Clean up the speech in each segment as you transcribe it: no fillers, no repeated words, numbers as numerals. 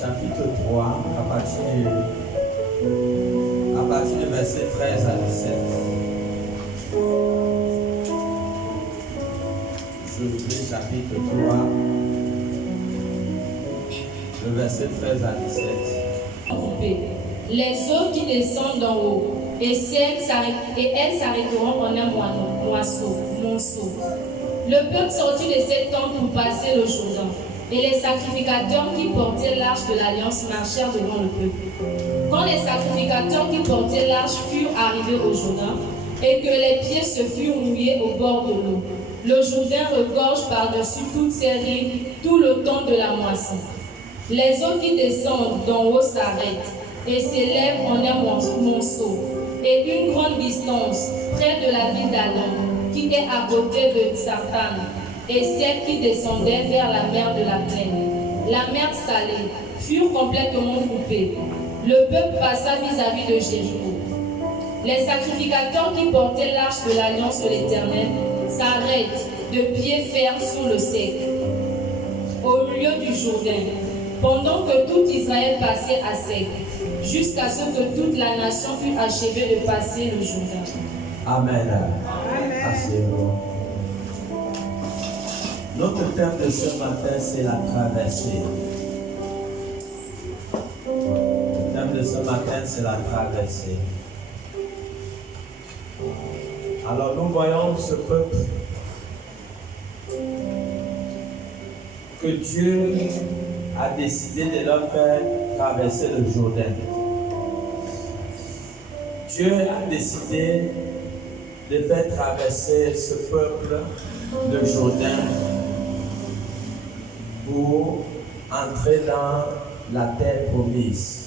Chapitre 3, à partir du verset 13 à 17. Je lis chapitre 3, le verset 13 à 17. Les eaux qui descendent d'en haut, et elles s'arrêteront en un monceau. Le peuple sortit de cette tente pour passer le Jourdain. Et les sacrificateurs qui portaient l'arche de l'Alliance marchèrent devant le peuple. Quand les sacrificateurs qui portaient l'arche furent arrivés au Jourdain, et que les pieds se furent mouillés au bord de l'eau, le Jourdain regorge par-dessus toutes ses rives tout le temps de la moisson. Les eaux qui descendent d'en haut s'arrêtent et s'élèvent en un monceau, et une grande distance près de la ville d'Adam, qui est à côté de Sartan, et celles qui descendaient vers la mer de la plaine, la mer salée, furent complètement coupées. Le peuple passa vis-à-vis de Jéricho. Les sacrificateurs qui portaient l'arche de l'Alliance de l'Éternel s'arrêtent de pied ferme sur le sec, au milieu du Jourdain, pendant que tout Israël passait à sec, jusqu'à ce que toute la nation fût achevée de passer le Jourdain. Amen. Asseyez-vous. Notre thème de ce matin, c'est la traversée. Le thème de ce matin, c'est la traversée. Alors nous voyons ce peuple que Dieu a décidé de leur faire traverser le Jourdain. Dieu a décidé de faire traverser ce peuple le Jourdain pour entrer dans la terre promise.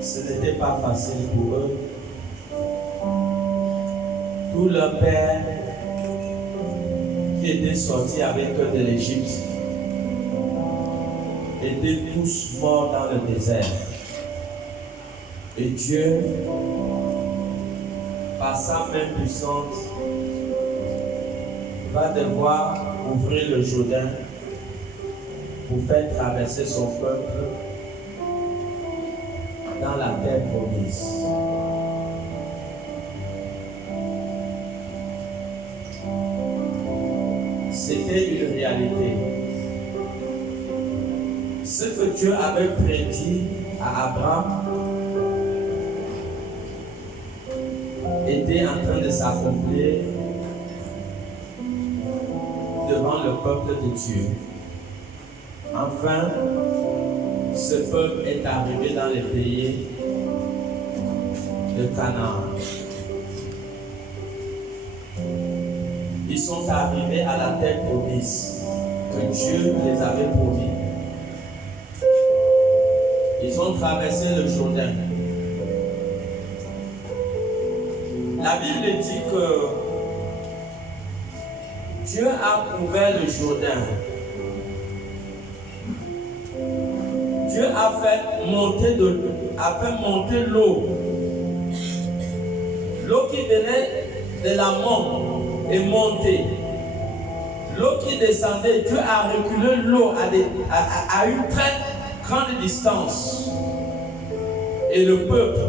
Ce n'était pas facile pour eux. Tous leurs pères qui étaient sortis avec eux de l'Égypte étaient tous morts dans le désert. Et Dieu, par sa main puissante, va devoir ouvrir le Jourdain pour faire traverser son peuple dans la terre promise. C'était une réalité. Ce que Dieu avait prédit à Abraham était en train de s'accomplir devant le peuple de Dieu. Enfin, ce peuple est arrivé dans les pays de Canaan. Ils sont arrivés à la terre promise que Dieu les avait promis. Ils ont traversé le Jourdain. La Bible dit que Dieu a ouvert le Jourdain. Dieu a fait monter l'eau. L'eau qui venait de la mort est montée. L'eau qui descendait, Dieu a reculé l'eau à une très grande distance. Et le peuple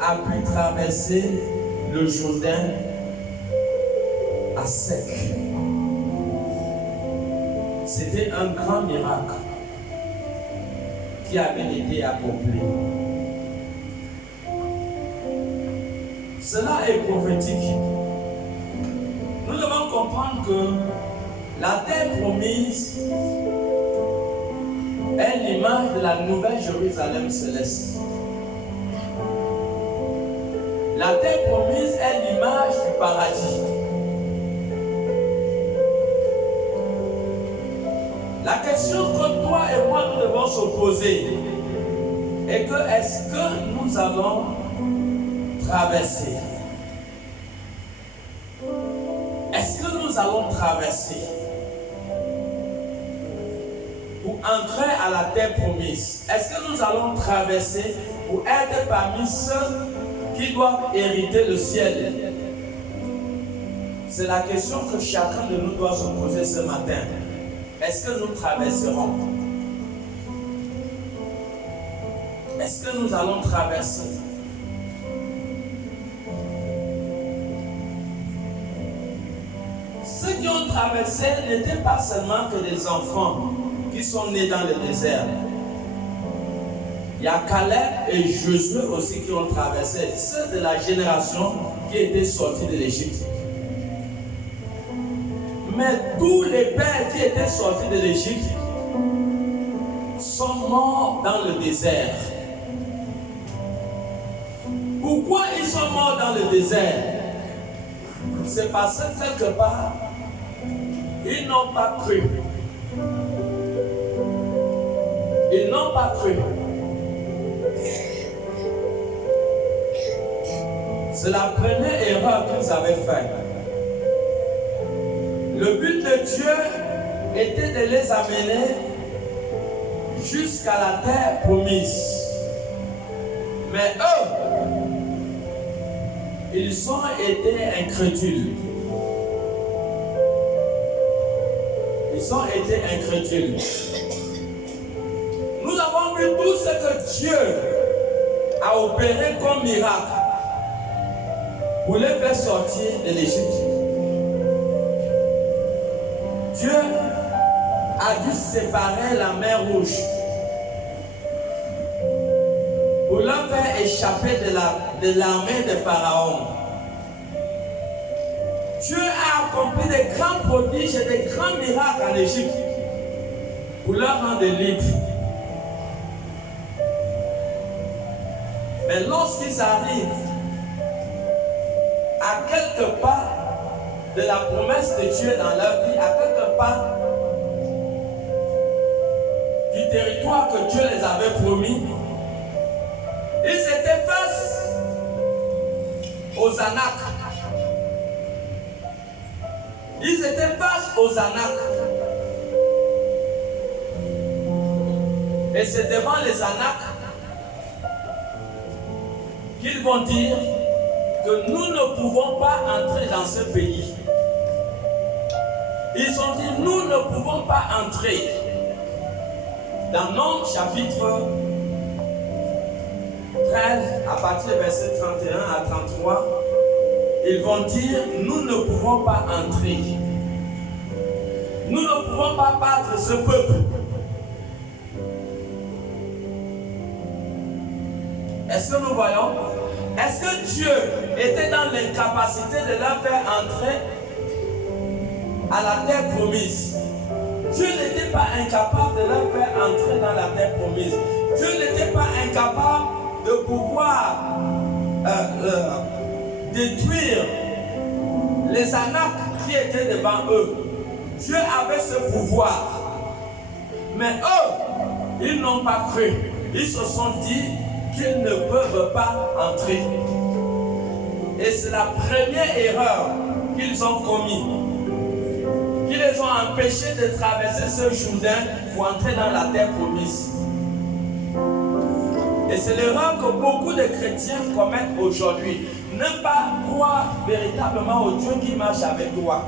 a pu traverser le Jourdain à sec. C'était un grand miracle qui avait été accompli. Cela est prophétique. Nous devons comprendre que la terre promise est l'image de la nouvelle Jérusalem céleste. La terre promise est l'image du paradis. La question que toi et moi nous devons se poser est que est-ce que nous allons traverser? Est-ce que nous allons traverser pour entrer à la terre promise? Est-ce que nous allons traverser pour être parmi ceux qui doivent hériter le ciel? C'est la question que chacun de nous doit se poser ce matin. Est-ce que nous traverserons? Est-ce que nous allons traverser? Ceux qui ont traversé n'étaient pas seulement que des enfants qui sont nés dans le désert. Il y a Caleb et Josué aussi qui ont traversé, ceux de la génération qui étaient sortis de l'Égypte. Mais tous les pères qui étaient sortis de l'Égypte sont morts dans le désert. Pourquoi ils sont morts dans le désert? C'est parce que quelque part, ils n'ont pas cru. Ils n'ont pas cru. C'est la première erreur qu'ils avaient faite. Le but de Dieu était de les amener jusqu'à la terre promise. Mais eux, ils ont été incrédules. Ils ont été incrédules. Nous avons vu tout ce que Dieu a opéré comme miracle pour les faire sortir de l'Égypte. Dieu a dû séparer la mer Rouge pour leur faire échapper de l'armée de Pharaon. Dieu a accompli des grands prodiges et des grands miracles en Égypte pour leur rendre libres. Mais lorsqu'ils arrivent à quelque part de la promesse de Dieu dans leur vie, à quelque part du territoire que Dieu les avait promis, ils étaient face aux Anaks. Ils étaient face aux Anaks. Et c'est devant les Anaks qu'ils vont dire que nous ne pouvons pas entrer dans ce pays. Ils ont dit, nous ne pouvons pas entrer. Dans Nombre chapitre 13, à partir du verset 31 à 33, ils vont dire, nous ne pouvons pas entrer. Nous ne pouvons pas battre ce peuple. Est-ce que nous voyons? Est-ce que Dieu était dans l'incapacité de leur faire entrer à la terre promise? Dieu n'était pas incapable de leur faire entrer dans la terre promise. Dieu n'était pas incapable de pouvoir détruire les Anaks qui étaient devant eux. Dieu avait ce pouvoir. Mais eux, ils n'ont pas cru. Ils se sont dit qu'ils ne peuvent pas entrer. Et c'est la première erreur qu'ils ont commise, qui les ont empêchés de traverser ce Jourdain pour entrer dans la terre promise. Et c'est l'erreur que beaucoup de chrétiens commettent aujourd'hui. Ne pas croire véritablement au Dieu qui marche avec toi.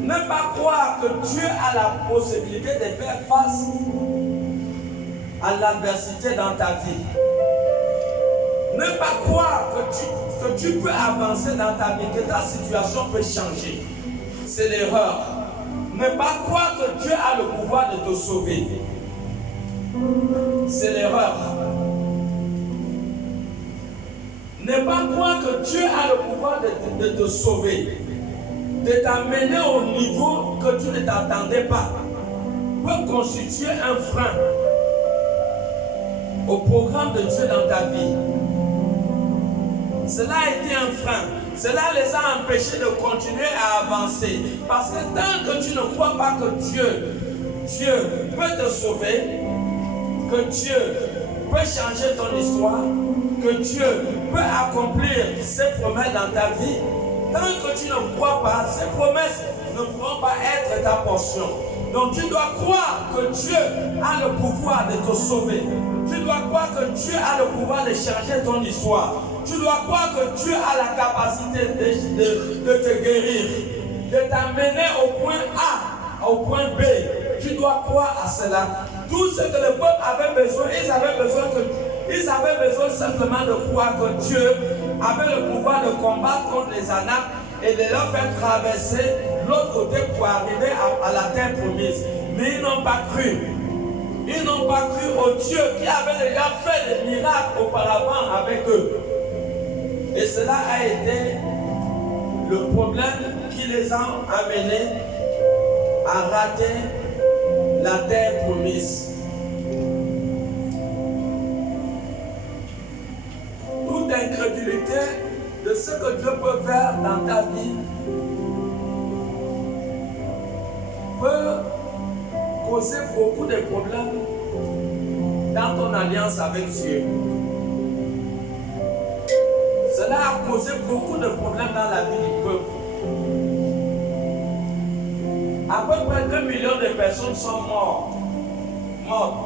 Ne pas croire que Dieu a la possibilité de faire face à l'adversité dans ta vie. Ne pas croire que tu peux avancer dans ta vie, que ta situation peut changer. C'est l'erreur. Ne pas croire que Dieu a le pouvoir de te sauver. C'est l'erreur. Ne pas croire que Dieu a le pouvoir de te sauver, de t'amener au niveau que tu ne t'attendais pas, peut constituer un frein au programme de Dieu dans ta vie. Cela a été un frein. Cela les a empêchés de continuer à avancer. Parce que tant que tu ne crois pas que Dieu peut te sauver, que Dieu peut changer ton histoire, que Dieu peut accomplir ses promesses dans ta vie, tant que tu ne crois pas, ces promesses ne pourront pas être ta portion. Donc tu dois croire que Dieu a le pouvoir de te sauver. Tu dois croire que Dieu a le pouvoir de changer ton histoire. Tu dois croire que Dieu a la capacité de te guérir, de t'amener au point A, au point B. Tu dois croire à cela. Tout ce que le peuple avait besoin, ils avaient besoin simplement de croire que Dieu avait le pouvoir de combattre contre les Anaks et de leur faire traverser l'autre côté pour arriver à la terre promise. Mais ils n'ont pas cru. Ils n'ont pas cru au Dieu qui avait déjà fait des miracles auparavant avec eux. Et cela a été le problème qui les a amenés à rater la terre promise. Toute incrédulité de ce que Dieu peut faire dans ta vie peut causer beaucoup de problèmes dans ton alliance avec Dieu. Cela a causé beaucoup de problèmes dans la vie du peuple. À peu près 2 millions de personnes sont mortes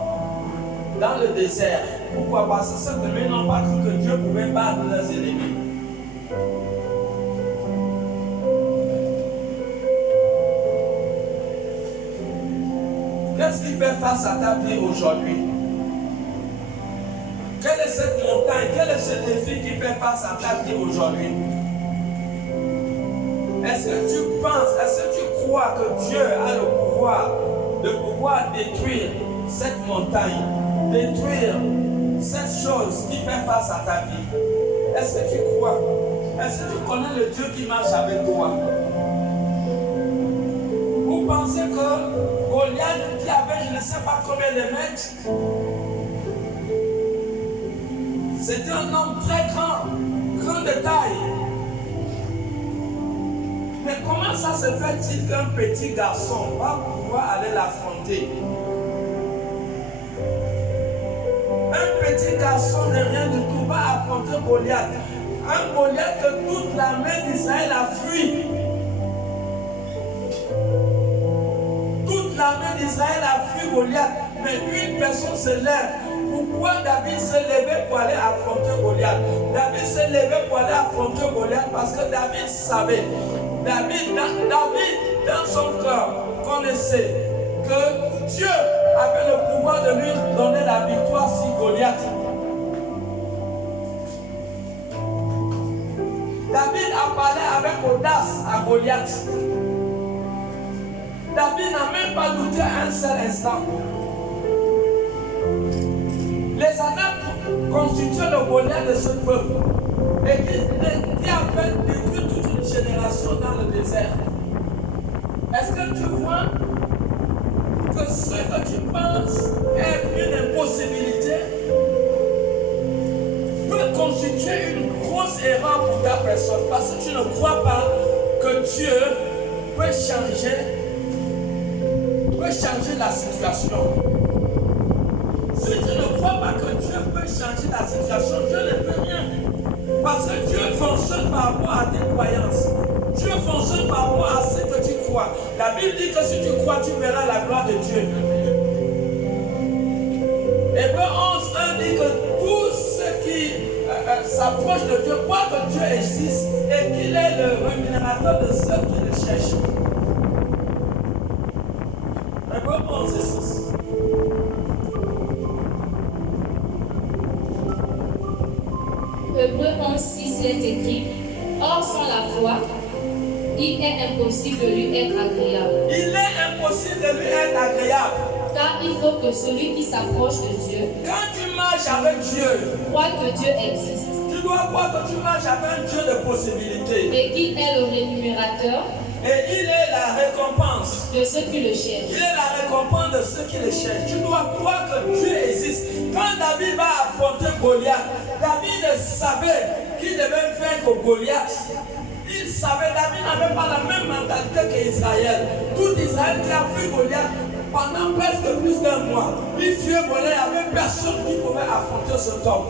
dans le désert. Pourquoi? Parce que simplement ils n'ont pas cru que Dieu pouvait battre leurs ennemis. Qu'est-ce qui fait face à ta vie aujourd'hui? Quelle est cette montagne? Quel est ce défi qui fait face à ta vie aujourd'hui? Est-ce que tu penses, est-ce que tu crois que Dieu a le pouvoir détruire cette montagne, détruire cette chose qui fait face à ta vie? Est-ce que tu crois? Est-ce que tu connais le Dieu qui marche avec toi? Vous pensez que Goliath qui avait je ne sais pas combien de mètres, c'était un homme très grand de taille. Mais comment ça se fait-il qu'un petit garçon va pouvoir aller l'affronter? Un petit garçon de rien du tout va affronter Goliath. Un Goliath que toute l'armée d'Israël a fui. Toute l'armée d'Israël a fui Goliath. Mais une personne se lève. Pourquoi David s'est levé pour aller affronter Goliath? David s'est levé pour aller affronter Goliath parce que David savait. David, dans son cœur, connaissait que Dieu avait le pouvoir de lui donner la victoire sur Goliath. David a parlé avec audace à Goliath. David n'a même pas douté un seul instant. Les Anaks constituaient le Goliath de ce peuple et qui a fait détruire toute une génération dans le désert. Est-ce que tu vois que ce que tu penses être une impossibilité peut constituer une grosse erreur pour ta personne parce que tu ne crois pas que Dieu peut changer la situation. Si tu ne crois pas que Dieu peut changer la situation, Dieu ne peut rien. Parce que Dieu fonctionne par rapport à tes croyances. Dieu fonctionne par rapport à ce que tu crois. La Bible dit que si tu crois, tu verras la gloire de Dieu. Hébreux 11:1 dit que tous ceux qui s'approchent de Dieu croient que Dieu existe et qu'il est le rémunérateur de ceux qui le cherchent. Hébreux 11:6. Hébreux 11:6 est écrit: Or, sans la foi, il est impossible de lui être agréable. Il est impossible de lui être agréable. Car il faut que celui qui s'approche de Dieu, quand tu marches avec Dieu, croit que Dieu existe. Tu dois croire que tu marches avec un Dieu de possibilités. Et qu'il est le rémunérateur. Et il est la récompense de ceux qui le cherchent. Il est la récompense de ceux qui le cherchent. Tu dois croire que Dieu existe. Quand Quand David va affronter Goliath, David savait qu'il devait faire que Goliath. Il savait, David n'avait pas la même mentalité qu'Israël. Tout Israël qui a vu Goliath pendant presque plus d'un mois. Il fut Goliath, il n'y avait personne qui pouvait affronter cet homme.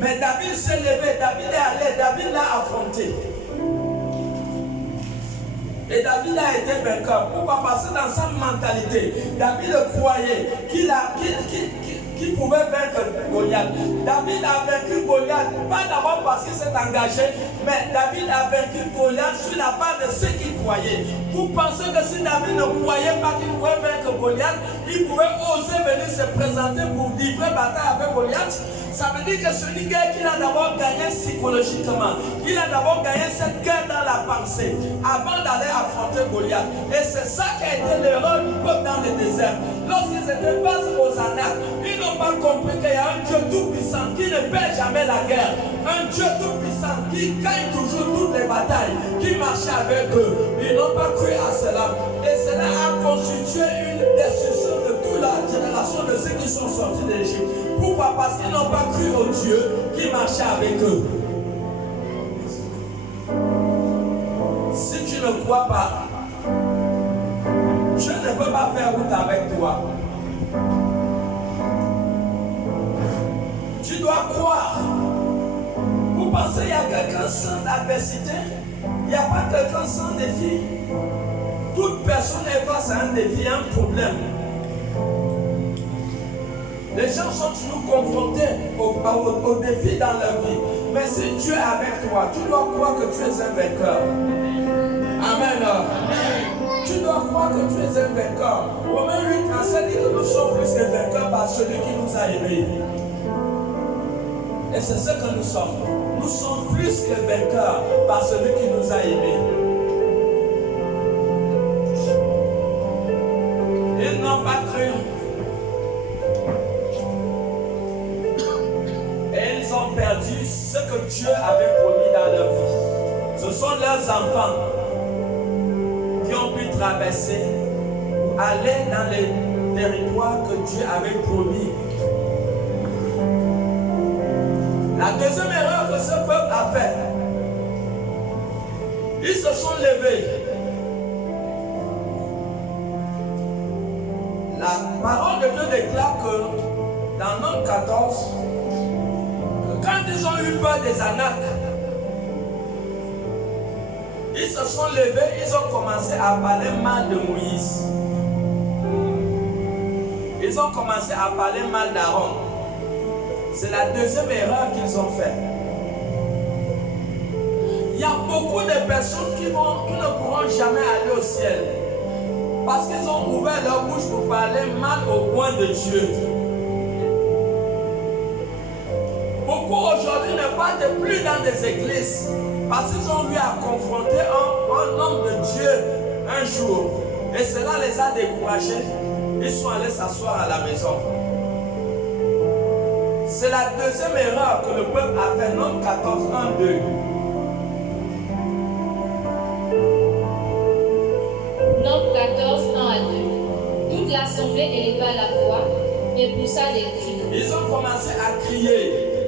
Mais David s'est levé, David est allé, David l'a affronté. Et David a été vainqueur. Pourquoi? Parce que dans sa mentalité, David croyait qu'il pouvait vaincre Goliath. David a vaincu Goliath, pas d'abord parce qu'il s'est engagé, mais David a vaincu Goliath sur la base de ce qu'il croyait. Vous pensez que si David ne croyait pas qu'il pouvait vaincre Goliath, il pouvait oser venir se présenter pour livrer bataille avec Goliath? Ça veut dire que c'est une guerre qu'il a d'abord gagné psychologiquement. Il a d'abord gagné cette guerre dans la pensée avant d'aller affronter Goliath. Et c'est ça qui a été l'erreur du peuple dans le désert. Lorsqu'ils étaient face aux Anacs, ils n'ont pas compris qu'il y a un Dieu tout-puissant qui ne perd jamais la guerre. Un Dieu tout-puissant qui gagne toujours toutes les batailles, qui marchait avec eux. Ils n'ont pas cru à cela. Et cela a constitué une destruction de toute la génération de ceux qui sont sortis d'Égypte. Pourquoi? Parce qu'ils n'ont pas cru au Dieu qui marchait avec eux. Si tu ne crois pas, je ne peux pas faire route avec toi. Tu dois croire. Vous pensez qu'il y a quelqu'un sans adversité? Il n'y a pas quelqu'un sans défi. Toute personne est face à un défi, un problème. Les gens sont toujours confrontés aux défis dans leur vie. Mais si Dieu est avec toi, tu dois croire que tu es un vainqueur. Amen. Tu dois croire que tu es un vainqueur. Romains 8:37 dit que nous sommes plus que vainqueurs par celui qui nous a aimés. Et c'est ce que nous sommes. Nous sommes plus que vainqueurs par celui qui nous a aimés. Ils n'ont pas cru. Et ils ont perdu ce que Dieu avait promis dans leur vie. Ce sont leurs enfants qui ont pu traverser, aller dans les territoires que Dieu avait promis. La deuxième erreur que ce peuple a faite, ils se sont levés. La parole de Dieu déclare que dans Nombre 14, que quand ils ont eu peur des Anacs, ils se sont levés, ils ont commencé à parler mal de Moïse. Ils ont commencé à parler mal d'Aaron. C'est la deuxième erreur qu'ils ont faite. Il y a beaucoup de personnes qui ne pourront jamais aller au ciel. Parce qu'ils ont ouvert leur bouche pour parler mal au coin de Dieu. Beaucoup aujourd'hui ne partent plus dans des églises parce qu'ils ont eu à confronter un homme de Dieu un jour. Et cela les a découragés. Ils sont allés s'asseoir à la maison. C'est la deuxième erreur que le peuple a fait. Nombre 14, 1, 2. Nombre 14, 1 à 2. Toute l'assemblée éleva la voix et poussa des cris. Ils ont commencé à crier.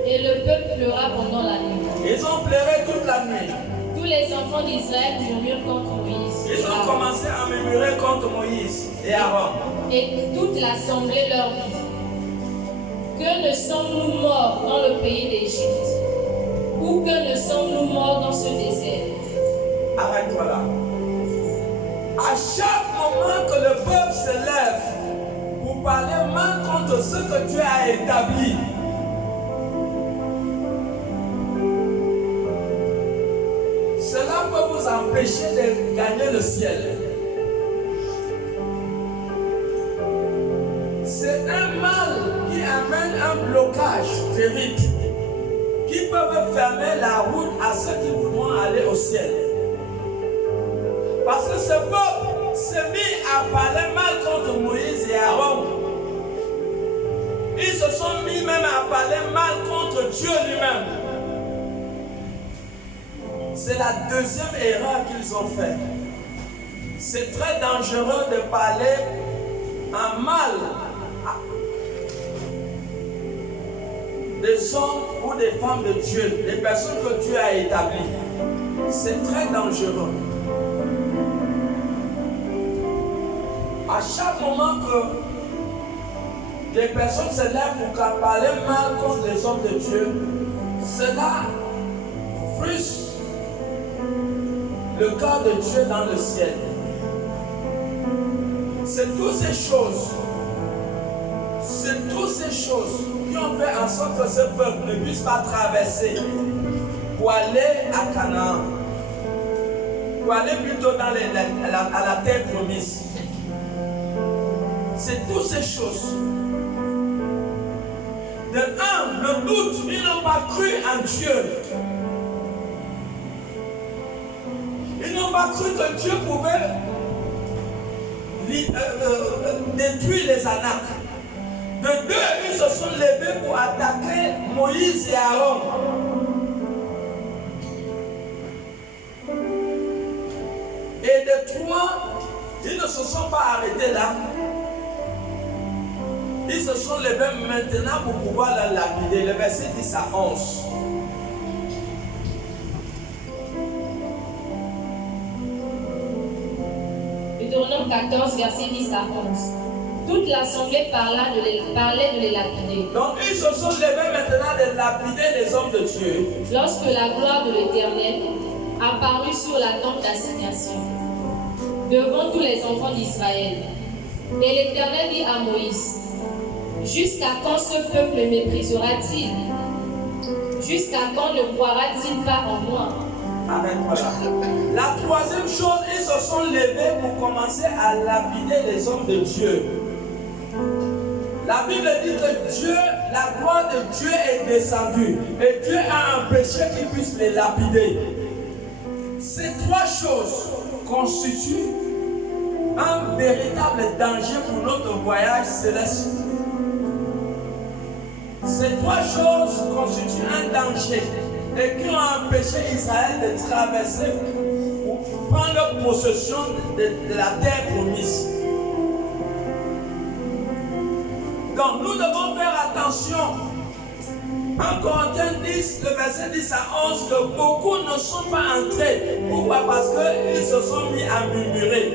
Et le peuple pleura pendant la nuit. Ils ont pleuré toute la nuit. Tous les enfants d'Israël murmurent contre Moïse. Ils ont commencé à murmurer contre Moïse et Aaron. Et toute l'assemblée leur dit: que ne sommes-nous morts dans le pays d'Égypte? Ou que ne sommes-nous morts dans ce désert? Arrête-toi là. À chaque moment que le peuple se lève pour parler mal contre ce que Dieu a établi, cela peut vous empêcher de gagner le ciel. C'est un mal qui amène un blocage terrible, qui peut fermer la route à ceux qui voudront aller au ciel. Parce que ce peuple s'est mis à parler mal contre Moïse et Aaron. Ils se sont mis même à parler mal contre Dieu lui-même. C'est la deuxième erreur qu'ils ont faite. C'est très dangereux de parler en mal des hommes ou des femmes de Dieu, des personnes que Dieu a établies. C'est très dangereux. À chaque moment que des personnes se lèvent pour parler mal contre les hommes de Dieu, cela frustre le cœur de Dieu dans le ciel. C'est toutes ces choses qui ont fait en sorte que ce peuple ne puisse pas traverser pour aller à Canaan, pour aller plutôt dans à la terre promise. C'est toutes ces choses. De un, le doute, ils n'ont pas cru en Dieu. Ils n'ont pas cru que Dieu pouvait détruire les Anaks. De deux, ils se sont levés pour attaquer Moïse et Aaron. Et de trois, ils ne se sont pas arrêtés là. Ils se sont levés maintenant pour pouvoir la lapider. Le verset 10 à 11. Deutéronome 14, verset 10 à 11. Toute l'assemblée parlait de les lapider. Donc ils se sont levés maintenant de lapider les hommes de Dieu. Lorsque la gloire de l'Éternel apparut sur la tente d'assignation, devant tous les enfants d'Israël. Et l'Éternel dit à Moïse, jusqu'à quand ce peuple me méprisera-t-il? Jusqu'à quand ne croira-t-il pas en moi? Amen, voilà. La troisième chose, ils se sont levés pour commencer à lapider les hommes de Dieu. La Bible dit que Dieu, la gloire de Dieu est descendue et Dieu a empêché qu'ils puissent les lapider. Ces trois choses constituent un véritable danger pour notre voyage céleste. Ces trois choses constituent un danger et qui ont empêché Israël de traverser pour prendre possession de la terre promise. Donc nous devons faire attention. En Corinthiens 10, le verset 10 à 11, que beaucoup ne sont pas entrés. Pourquoi? Parce qu'ils se sont mis à murmurer.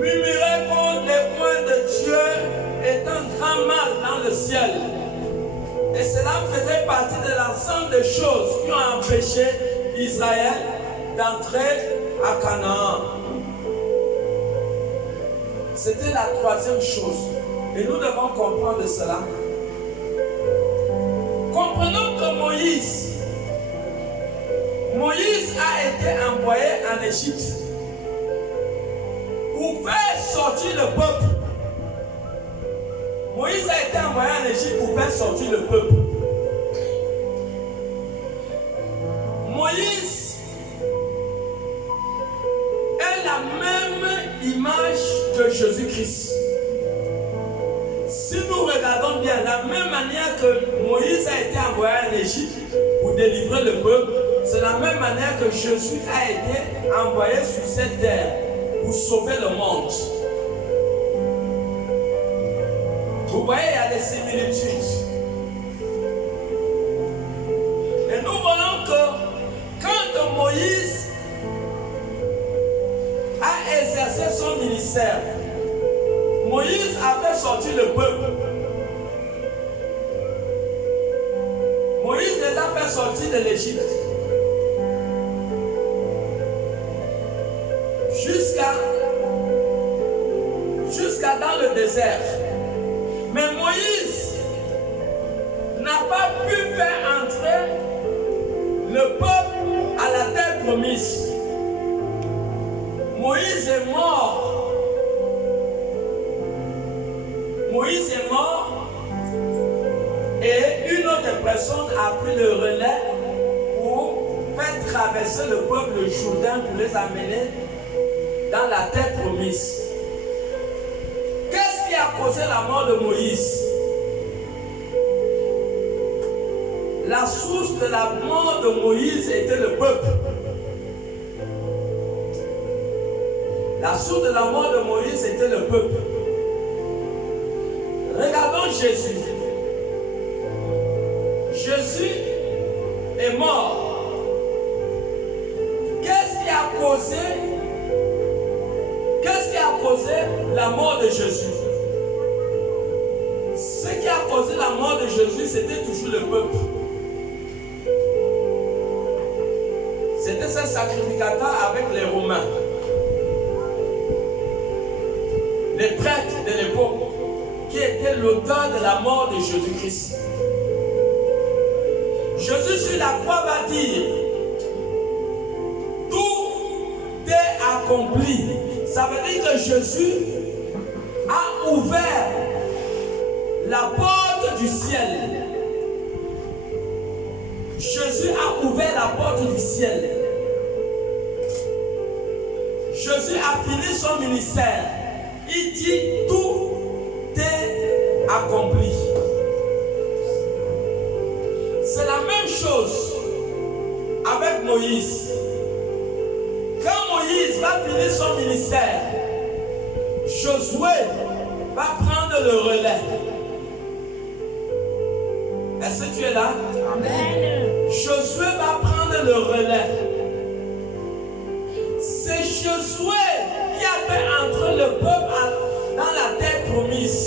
Murmurer contre les points de Dieu est un grand mal dans le ciel. Et cela faisait partie de l'ensemble des choses qui ont empêché Israël d'entrer à Canaan. C'était la troisième chose. Et nous devons comprendre cela. Comprenons que Moïse a été envoyé en Égypte pour faire sortir le peuple. Moïse a été envoyé en Égypte pour faire sortir le peuple. Moïse est la même image de Jésus-Christ. Si nous regardons bien, la même manière que Moïse a été envoyé en Égypte pour délivrer le peuple, c'est la même manière que Jésus a été envoyé sur cette terre pour sauver le monde. Vous voyez, il y a des similitudes. Et nous voyons que quand Moïse a exercé son ministère, Moïse a fait sortir le peuple. Moïse les a fait sortir de l'Égypte. Jusqu'à dans le désert. Mais Moïse n'a pas pu faire entrer le peuple à la terre promise. Moïse est mort. Moïse est mort et une autre personne a pris le relais pour faire traverser le peuple de Jourdain pour les amener dans la terre promise. Qu'est-ce qui a causé la mort de Moïse? La source de la mort de Moïse était le peuple. La source de la mort de Moïse était le peuple. Regardons Jésus. est mort. Qu'est-ce qui a causé la mort de Jésus? Ce qui a causé la mort de Jésus, c'était toujours le peuple. C'était ce sacrificateur avec les Romains. Les prêtres de l'époque, qui étaient l'auteur de la mort de Jésus-Christ. Jésus sur la croix va dire, tout est accompli. Ça veut dire que Jésus a ouvert la porte du ciel. Jésus a ouvert la porte du ciel. Jésus a fini son ministère. Il dit tout est accompli. C'est la même chose avec Moïse. Quand Moïse va finir son ministère, Josué va prendre le relais. Est-ce que tu es là? Amen. Josué va prendre le relais. C'est Josué qui a fait entrer le peuple dans la terre promise.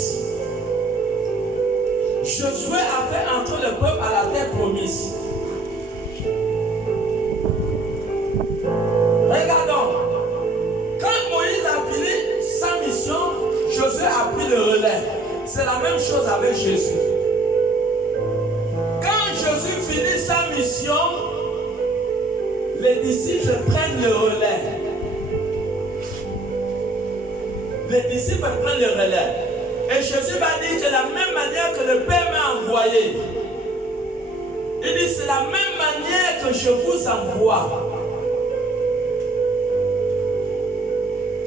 Josué a fait entrer le peuple à la terre promise. Regardons. Quand Moïse a fini sa mission, Josué a pris le relais. C'est la même chose avec Jésus. Quand Jésus finit sa mission, les disciples prennent le relais. Les disciples prennent le relais. Et Jésus va dire que de la même manière que le Père m'a envoyé, il dit c'est la même manière que je vous envoie.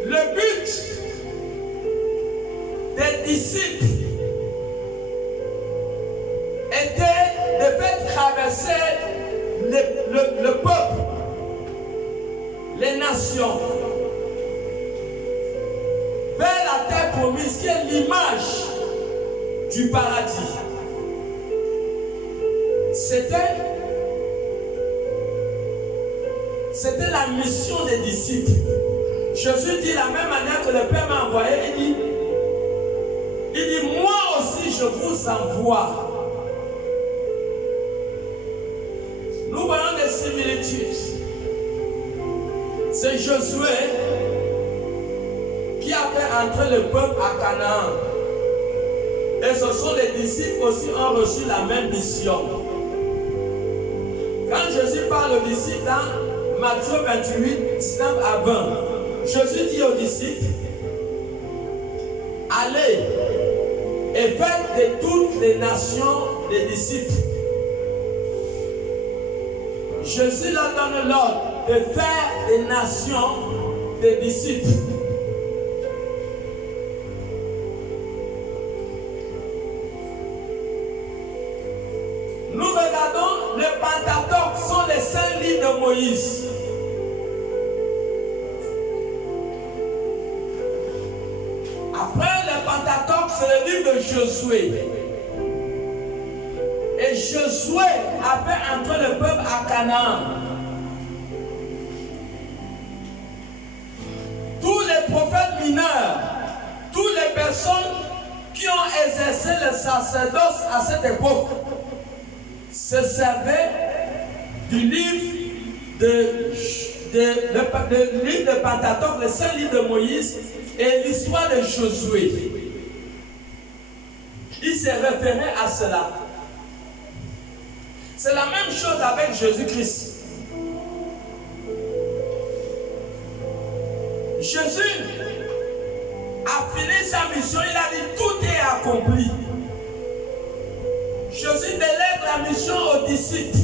Le but des disciples était de faire traverser le peuple, les nations, vers la terre promise qui est l'image du paradis. C'était la mission des disciples. Jésus dit de la même manière que le Père m'a envoyé, il dit moi aussi je vous envoie. Nous voyons des similitudes. C'est Josué qui a fait entrer le peuple à Canaan. Et ce sont les disciples aussi ont reçu la même mission. Quand Jésus parle aux disciples dans Matthieu 28, 19 à 20, Jésus dit aux disciples, allez et faites de toutes les nations des disciples. Jésus leur donne l'ordre de faire des nations des disciples. Nous regardons le Pentateuque, sont les 5 livres de Moïse. Après le Pentateuque, c'est le livre de Josué. Et Josué a fait entrer le peuple à Canaan. Tous les prophètes mineurs, toutes les personnes qui ont exercé le sacerdoce à cette époque se servaient du livre livre de Pentateuque, les 5 livres de Moïse et l'histoire de Josué. Il s'est référé à cela. C'est la même chose avec Jésus-Christ. Jésus a fini sa mission, il a dit tout est accompli. Jésus délègue la mission aux disciples.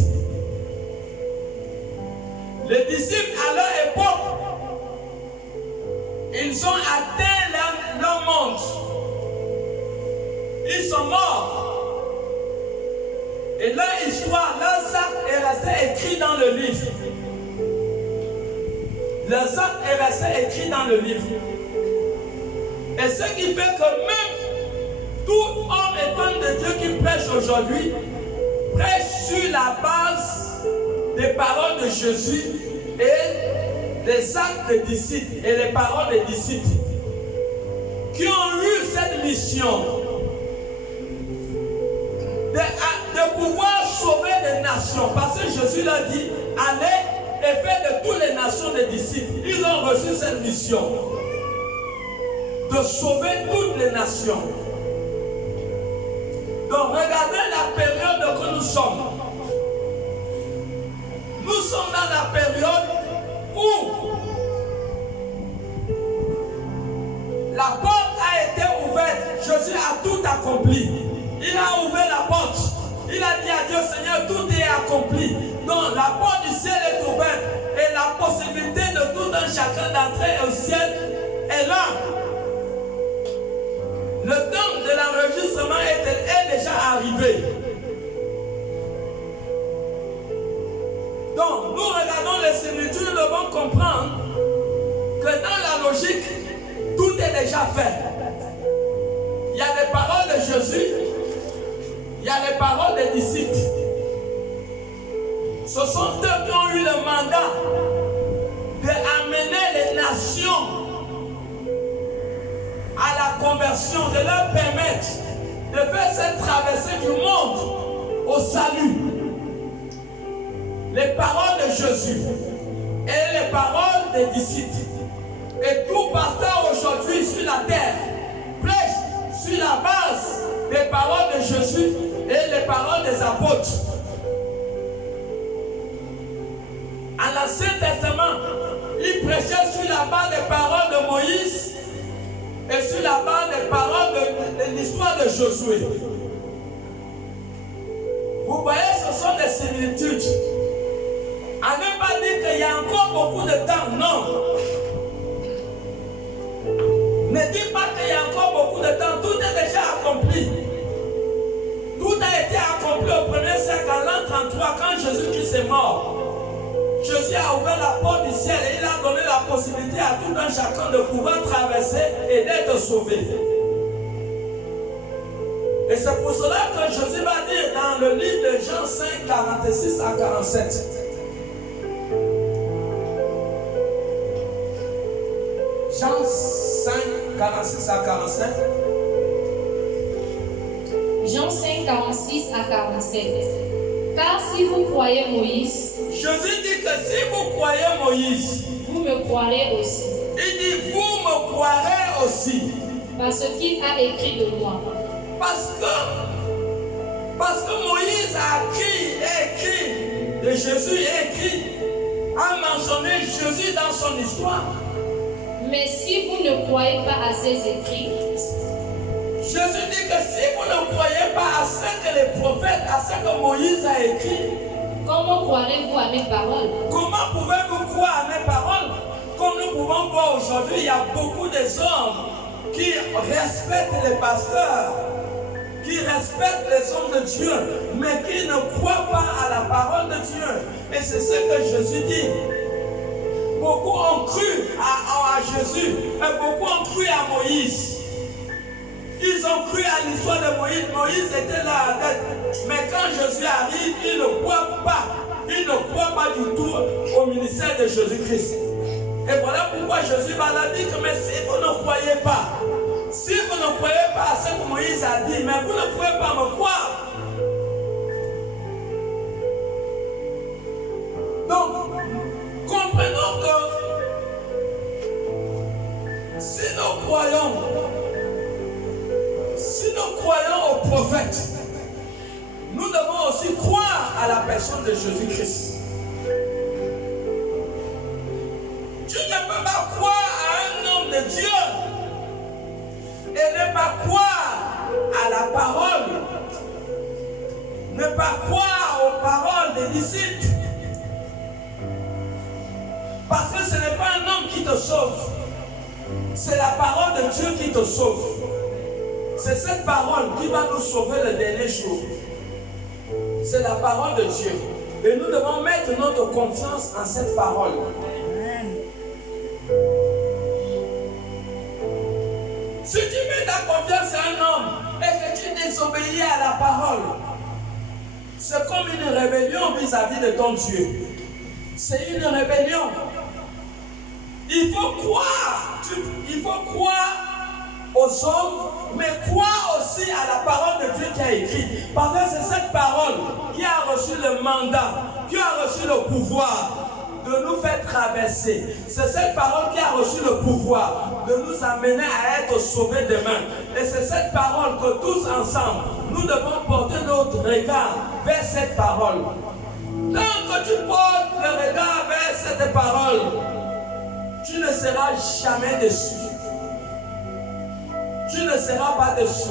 Les disciples à leur époque, ils ont atteint leur monde. Ils sont morts. Et leur histoire, leur acte est resté écrit dans le livre. Leur acte est resté écrit dans le livre. Et ce qui fait que même tout homme et femme de Dieu qui prêche aujourd'hui, prêche sur la base les paroles de Jésus et les actes des disciples et les paroles des disciples qui ont eu cette mission de pouvoir sauver les nations. Parce que Jésus leur dit, allez et faites de toutes les nations des disciples. Ils ont reçu cette mission de sauver toutes les nations. Donc regardez la période que nous sommes. Nous sommes dans la période où la porte a été ouverte. Jésus a tout accompli. Il a ouvert la porte. Il a dit à Dieu, Seigneur, tout est accompli. Donc la porte du ciel est ouverte. Et la possibilité de tout un chacun d'entrer au ciel est là. Le temps de l'enregistrement est déjà arrivé. Donc, nous regardons les similitudes, nous devons comprendre que dans la logique, tout est déjà fait. Il y a les paroles de Jésus, il y a les paroles des disciples. Ce sont eux qui ont eu le mandat d'amener les nations à la conversion, de leur permettre de faire cette traversée du monde au salut. Les paroles de Jésus et les paroles des disciples. Et tout pasteur aujourd'hui sur la terre prêche sur la base des paroles de Jésus et les paroles des apôtres. À l'Ancien Testament, il prêchait sur la base des paroles de Moïse et sur la base des paroles de l'histoire de Josué. Vous voyez, ce sont des similitudes. À ne pas dire qu'il y a encore beaucoup de temps, non. Ne dis pas qu'il y a encore beaucoup de temps, tout est déjà accompli. Tout a été accompli au premier siècle, en l'an 33, quand Jésus-Christ est mort. Jésus a ouvert la porte du ciel et il a donné la possibilité à tout un chacun de pouvoir traverser et d'être sauvé. Et c'est pour cela que Jésus va dire dans le livre de Jean 5, 46 à 47. Jean 5, 46 à 47. Jean 5, 46 à 47. Car si vous croyez Moïse, Jésus dit que si vous croyez Moïse, vous me croirez aussi. Il dit, vous me croirez aussi. Parce qu'il a écrit de moi. Parce que Moïse a écrit de Jésus, a mentionné Jésus dans son histoire. Mais si vous ne croyez pas à ces écrits, Jésus dit que si vous ne croyez pas à ce que les prophètes, à ce que Moïse a écrit, comment croirez-vous à mes paroles? Comment pouvez-vous croire à mes paroles? Comme nous pouvons voir aujourd'hui, il y a beaucoup d'hommes qui respectent les pasteurs, qui respectent les hommes de Dieu, mais qui ne croient pas à la parole de Dieu. Et c'est ce que Jésus dit. Beaucoup ont cru à Jésus, mais beaucoup ont cru à Moïse. Ils ont cru à l'histoire de Moïse. Moïse était là à la tête. Mais quand Jésus arrive, ils ne croient pas. Ils ne croient pas du tout au ministère de Jésus-Christ. Et voilà pourquoi Jésus va leur dire que mais si vous ne croyez pas, si vous ne croyez pas à ce que Moïse a dit, mais vous ne pouvez pas me croire. Donc, comprenons que si nous croyons aux prophètes, nous devons aussi croire à la personne de Jésus-Christ. Tu ne peux pas croire à un homme de Dieu et ne pas croire à la parole, ne pas croire aux paroles des disciples. Parce que ce n'est pas un homme qui te sauve, c'est la parole de Dieu qui te sauve. C'est cette parole qui va nous sauver le dernier jour. C'est la parole de Dieu. Et nous devons mettre notre confiance en cette parole. Si tu mets ta confiance en un homme et que tu désobéis à la parole, C'est comme une rébellion vis-à-vis de ton Dieu. C'est une rébellion. Il faut croire aux hommes, mais croire aussi à la parole de Dieu qui a écrit. Parce que c'est cette parole qui a reçu le mandat, qui a reçu le pouvoir de nous faire traverser. C'est cette parole qui a reçu le pouvoir de nous amener à être sauvés demain. Et c'est cette parole que tous ensemble, nous devons porter notre regard vers cette parole. Tant que tu portes le regard vers cette parole, tu ne seras jamais déçu. Tu ne seras pas déçu.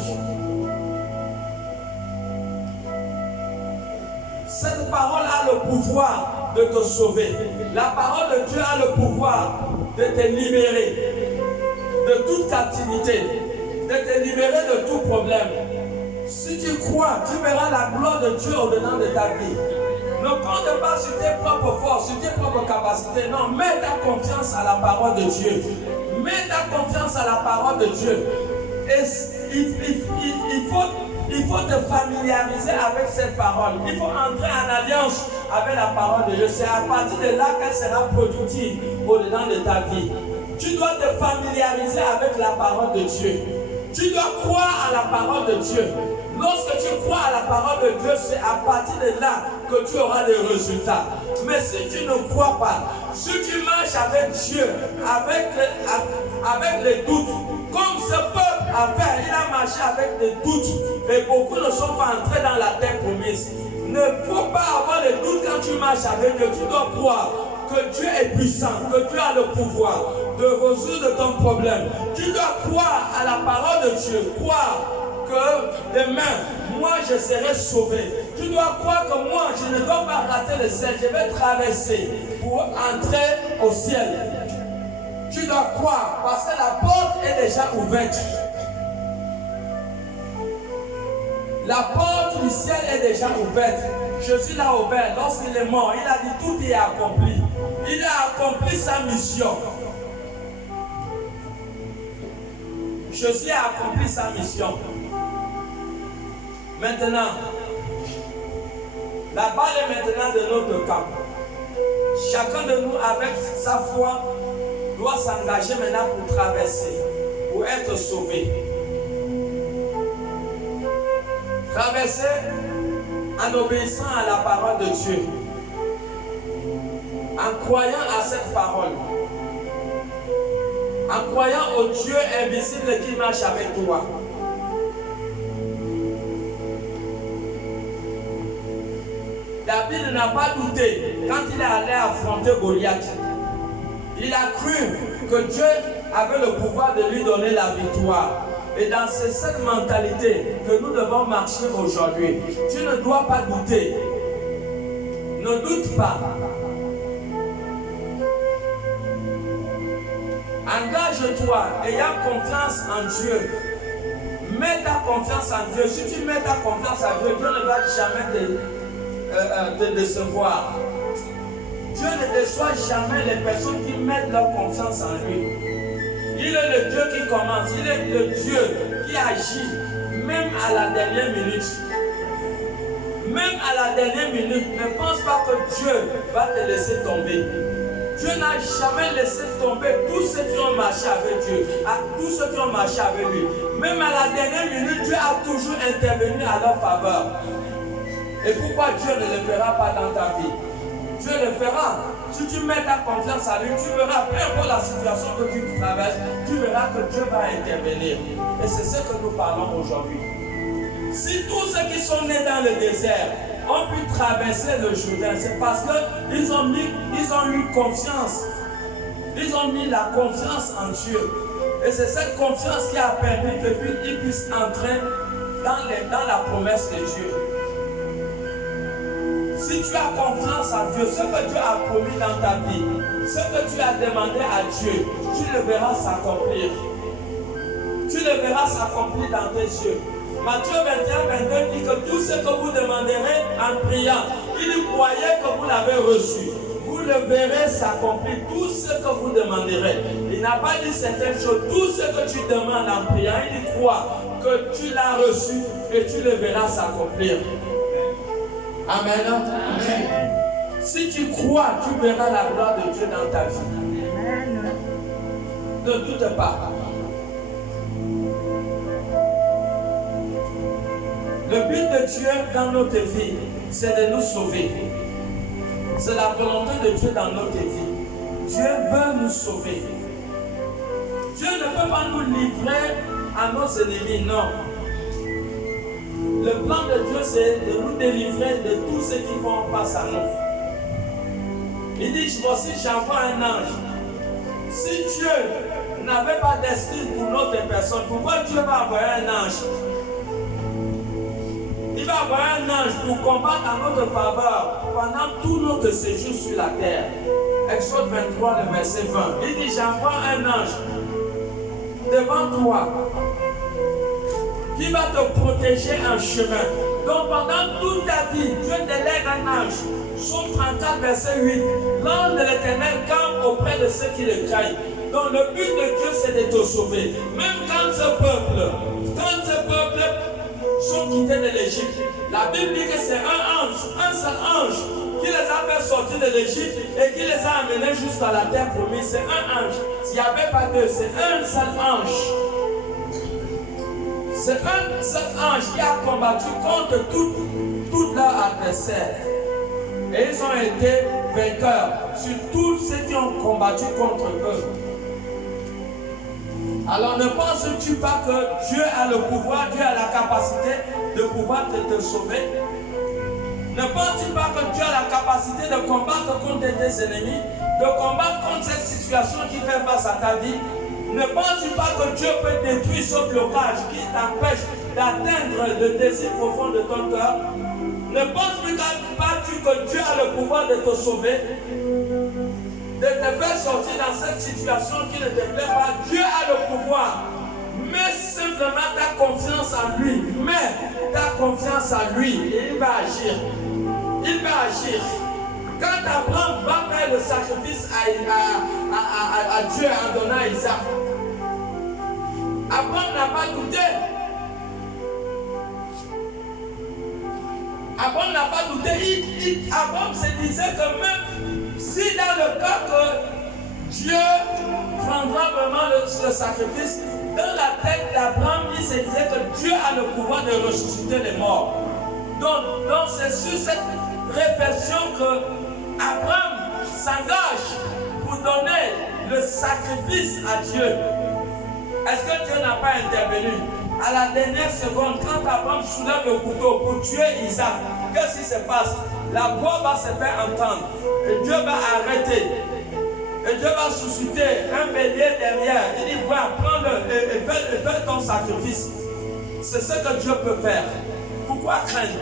Cette parole a le pouvoir de te sauver. La parole de Dieu a le pouvoir de te libérer de toute captivité, de te libérer de tout problème. Si tu crois, tu verras la gloire de Dieu au-dedans de ta vie. Ne compte pas sur tes propres forces, sur tes propres capacités. Non, mets ta confiance à la parole de Dieu. Mets ta confiance à la parole de Dieu. Et il faut te familiariser avec cette parole. Il faut entrer en alliance avec la parole de Dieu. C'est à partir de là qu'elle sera productive au-dedans de ta vie. Tu dois te familiariser avec la parole de Dieu. Tu dois croire à la parole de Dieu. Lorsque tu crois à la parole de Dieu, c'est à partir de là que tu auras des résultats. Mais si tu ne crois pas, si tu marches avec Dieu, avec les doutes, comme ce peuple a fait, il a marché avec des doutes, et beaucoup ne sont pas entrés dans la terre promise. Ne faut pas avoir des doutes quand tu marches avec Dieu. Tu dois croire que Dieu est puissant, que Dieu a le pouvoir de résoudre ton problème. Tu dois croire à la parole de Dieu, croire que demain, moi je serai sauvé. Tu dois croire que moi je ne dois pas rater le ciel, je vais traverser pour entrer au ciel. Tu dois croire parce que la porte est déjà ouverte. La porte du ciel est déjà ouverte. Jésus l'a ouvert lorsqu'il est mort. Il a dit tout est accompli. Il a accompli sa mission. Jésus a accompli sa mission. Maintenant, la balle est maintenant de notre camp. Chacun de nous, avec sa foi, doit s'engager maintenant pour traverser, pour être sauvé. Traverser en obéissant à la parole de Dieu, en croyant à cette parole, en croyant au Dieu invisible qui marche avec toi. David n'a pas douté quand il est allé affronter Goliath. Il a cru que Dieu avait le pouvoir de lui donner la victoire. Et dans cette mentalité que nous devons marcher aujourd'hui, tu ne dois pas douter. Ne doute pas. Engage-toi, ayant confiance en Dieu. Mets ta confiance en Dieu. Si tu mets ta confiance en Dieu, Dieu ne va jamais te décevoir. Dieu ne déçoit jamais les personnes qui mettent leur confiance en lui. Il est le Dieu qui commence, il est le Dieu qui agit même à la dernière minute. Même à la dernière minute, ne pense pas que Dieu va te laisser tomber. Dieu n'a jamais laissé tomber tous ceux qui ont marché avec Dieu, à tous ceux qui ont marché avec lui. Même à la dernière minute, Dieu a toujours intervenu à leur faveur. Et pourquoi Dieu ne le fera pas dans ta vie? Dieu le fera. Si tu mets ta confiance à lui, tu verras, peu importe la situation que tu traverses, tu verras que Dieu va intervenir. Et c'est ce que nous parlons aujourd'hui. Si tous ceux qui sont nés dans le désert ont pu traverser le Jourdain, c'est parce qu'ils ont eu confiance. Ils ont mis la confiance en Dieu. Et c'est cette confiance qui a permis qu'ils puissent entrer dans la promesse de Dieu. Si tu as confiance en Dieu, ce que Dieu a promis dans ta vie, ce que tu as demandé à Dieu, tu le verras s'accomplir. Tu le verras s'accomplir dans tes yeux. Matthieu 21, 22 dit que tout ce que vous demanderez en priant, il croyait que vous l'avez reçu. Vous le verrez s'accomplir, tout ce que vous demanderez. Il n'a pas dit certaines choses, tout ce que tu demandes en priant, il croit que tu l'as reçu et tu le verras s'accomplir. Amen. Amen. Si tu crois, tu verras la gloire de Dieu dans ta vie. Amen. Ne doute pas. Le but de Dieu dans notre vie, c'est de nous sauver. C'est la volonté de Dieu dans notre vie. Dieu veut nous sauver. Dieu ne peut pas nous livrer à nos ennemis, non. Le plan de Dieu, c'est de nous délivrer de tous ceux qui font face à nous. Il dit, voici, j'envoie un ange. Si Dieu n'avait pas d'esprit pour notre personne, pourquoi Dieu va envoyer un ange? Il va envoyer un ange pour combattre en notre faveur pendant tout notre séjour sur la terre. Exode 23, le verset 20. Il dit, j'envoie un ange devant toi qui va te protéger en chemin. Donc pendant toute ta vie, Dieu délègue un ange. Psaume 34, verset 8. L'ange de l'Éternel campe auprès de ceux qui le craignent. Donc le but de Dieu, c'est de te sauver. Même quand ce peuple sont quittés de l'Égypte, la Bible dit que c'est un seul ange qui les a fait sortir de l'Égypte et qui les a amenés jusqu'à la terre promise. C'est un ange. S'il n'y avait pas deux, c'est un seul ange. C'est un seul ange qui a combattu contre tous leurs adversaires. Et ils ont été vainqueurs sur tous ceux qui ont combattu contre eux. Alors ne penses-tu pas que Dieu a le pouvoir, Dieu a la capacité de pouvoir te sauver? Ne penses-tu pas que Dieu a la capacité de combattre contre tes ennemis, de combattre contre cette situation qui fait face à ta vie? Ne penses-tu pas que Dieu peut détruire ce blocage qui t'empêche d'atteindre le désir profond de ton cœur? Ne penses-tu pas que Dieu a le pouvoir de te sauver, de te faire sortir dans cette situation qui ne te plaît pas? Dieu a le pouvoir. Mets simplement ta confiance en lui. Mets ta confiance en lui et il va agir. Il va agir. Quand Abraham va faire le sacrifice à Dieu en donnant Isaac, Abraham n'a pas douté. Abraham n'a pas douté. Abraham se disait que même si dans le cas que Dieu prendra vraiment le sacrifice, dans la tête d'Abraham, il se disait que Dieu a le pouvoir de ressusciter les morts. Donc c'est sur cette réflexion que Abraham s'engage pour donner le sacrifice à Dieu. Est-ce que Dieu n'a pas intervenu? À la dernière seconde, quand Abraham soulève le couteau pour tuer Isaac, qu'est-ce qui se passe? La voix va se faire entendre et Dieu va arrêter. Et Dieu va susciter un bélier derrière. Il dit, voilà, prends-le et fais ton sacrifice. C'est ce que Dieu peut faire. Pourquoi craindre?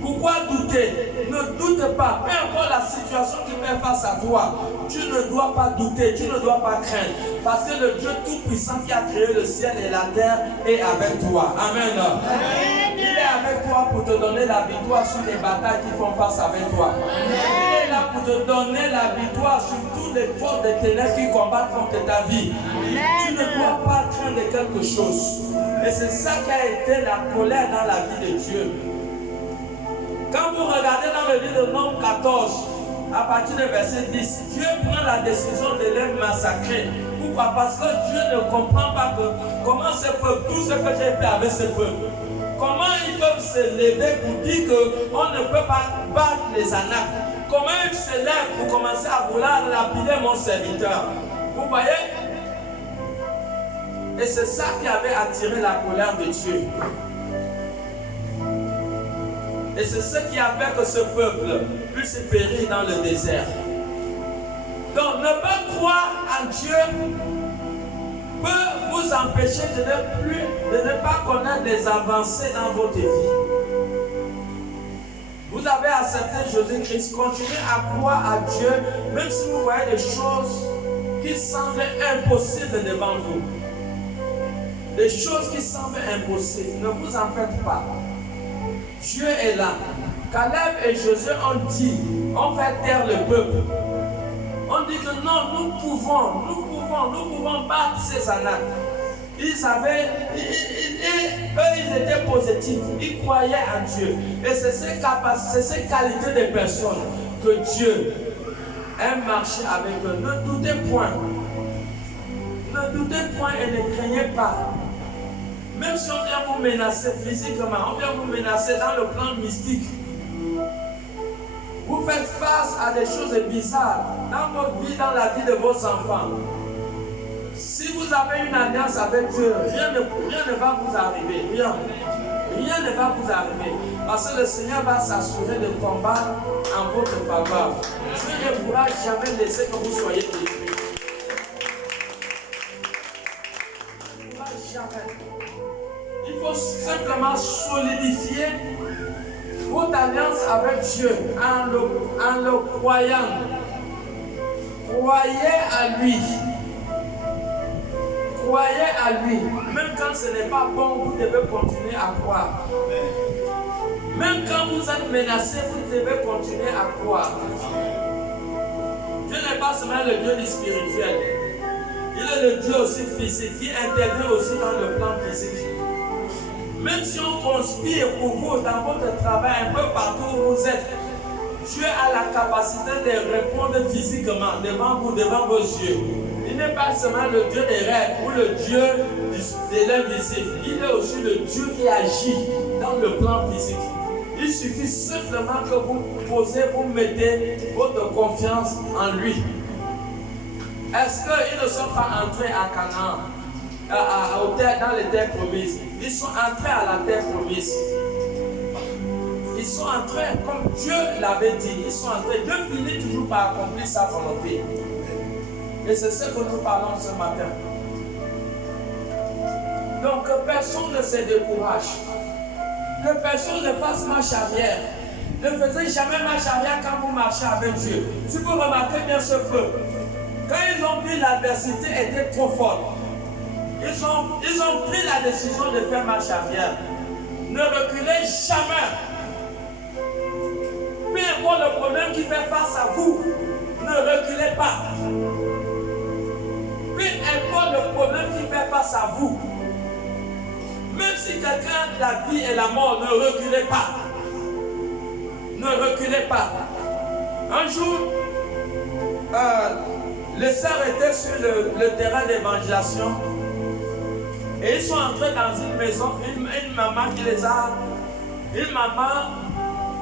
Pourquoi douter? Ne doute pas. Peu importe la situation qui fait face à toi, tu ne dois pas douter, tu ne dois pas craindre. Parce que le Dieu Tout-Puissant qui a créé le ciel et la terre est avec toi. Amen. Amen. Il est avec toi pour te donner la victoire sur les batailles qui font face avec toi. Il est là pour te donner la victoire sur toutes les forces des ténèbres qui combattent contre ta vie. Tu ne dois pas craindre quelque chose. Et c'est ça qui a été la colère dans la vie de Dieu. Quand vous regardez dans le livre de Nombre 14, à partir du verset 10, Dieu prend la décision de les massacrer. Pourquoi? Parce que Dieu ne comprend pas comment ce peuple, tout ce que j'ai fait avec ce peuple, comment ils peuvent se lever pour dire qu'on ne peut pas battre les Anacs. Comment ils se lèvent pour commencer à vouloir lapider mon serviteur. Vous voyez? Et c'est ça qui avait attiré la colère de Dieu. Et c'est ce qui a fait que ce peuple puisse périr dans le désert. Donc ne pas croire en Dieu peut vous empêcher de ne pas connaître des avancées dans votre vie. Vous avez accepté Jésus-Christ, continuez à croire à Dieu, même si vous voyez des choses qui semblent impossibles devant vous. Des choses qui semblent impossibles, ne vous en faites pas. Dieu est là. Caleb et Josué ont dit, on fait taire le peuple. On dit que non, nous pouvons battre ces Anacs. ils étaient positifs, ils croyaient en Dieu. Et c'est ces qualités de personnes que Dieu aime marcher avec eux. Ne doutez point. Ne doutez point et ne craignez pas. Même si on vient vous menacer physiquement, on vient vous menacer dans le plan mystique, vous faites face à des choses bizarres dans votre vie, dans la vie de vos enfants. Si vous avez une alliance avec Dieu, rien ne va vous arriver. Rien ne va vous arriver. Parce que le Seigneur va s'assurer de combattre en votre faveur. Dieu ne pourra jamais laisser que vous soyez détruits. Il ne pourra jamais. Il faut simplement solidifier votre alliance avec Dieu en le croyant. Croyez à lui. Croyez à lui. Même quand ce n'est pas bon, vous devez continuer à croire. Même quand vous êtes menacé, vous devez continuer à croire. Dieu n'est pas seulement le Dieu du spirituel. Il est le Dieu aussi physique, qui intervient aussi dans le plan physique. Même si on conspire pour vous dans votre travail, un peu partout où vous êtes, Dieu a la capacité de répondre physiquement devant vous, devant vos yeux. Il n'est pas seulement le Dieu des rêves ou le Dieu de l'invisible. Il est aussi le Dieu qui agit dans le plan physique. Il suffit simplement que vous posez, vous mettez votre confiance en lui. Est-ce qu'ils ne sont pas entrés à Canaan, dans les terres promises? Ils sont entrés à la terre promise. Ils sont entrés, comme Dieu l'avait dit, ils sont entrés. Dieu finit toujours par accomplir sa volonté. Et c'est ce que nous parlons ce matin. Donc que personne ne se décourage. Que personne ne fasse marche arrière. Ne faisez jamais marche arrière quand vous marchez avec Dieu. Si vous remarquez bien ce peuple, quand ils ont vu l'adversité était trop forte, ils ont pris la décision de faire marche arrière. Ne reculez jamais. Peu importe le problème qui fait face à vous, ne reculez pas. Peu importe le problème qui fait face à vous, même si quelqu'un a la vie et la mort, ne reculez pas. Ne reculez pas. Un jour, les sœurs étaient sur le terrain d'évangélisation et ils sont entrés dans une maison, une maman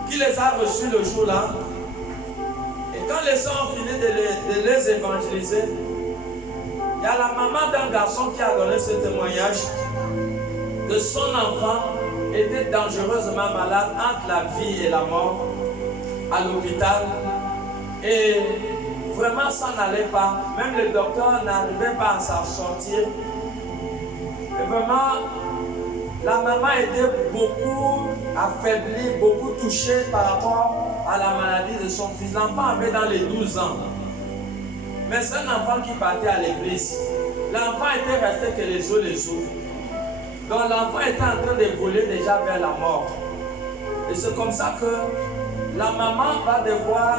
qui les a reçus le jour-là. Et quand les sœurs ont fini de les évangéliser, il y a la maman d'un garçon qui a donné ce témoignage que son enfant était dangereusement malade entre la vie et la mort à l'hôpital. Et vraiment, ça n'allait pas. Même le docteur n'arrivait pas à s'en sortir. Et vraiment, la maman était beaucoup affaiblie, beaucoup touchée par rapport à la maladie de son fils. L'enfant avait dans les 12 ans. Mais c'est un enfant qui partait à l'église. L'enfant était resté que les jours. Donc l'enfant était en train de voler déjà vers la mort. Et c'est comme ça que la maman va devoir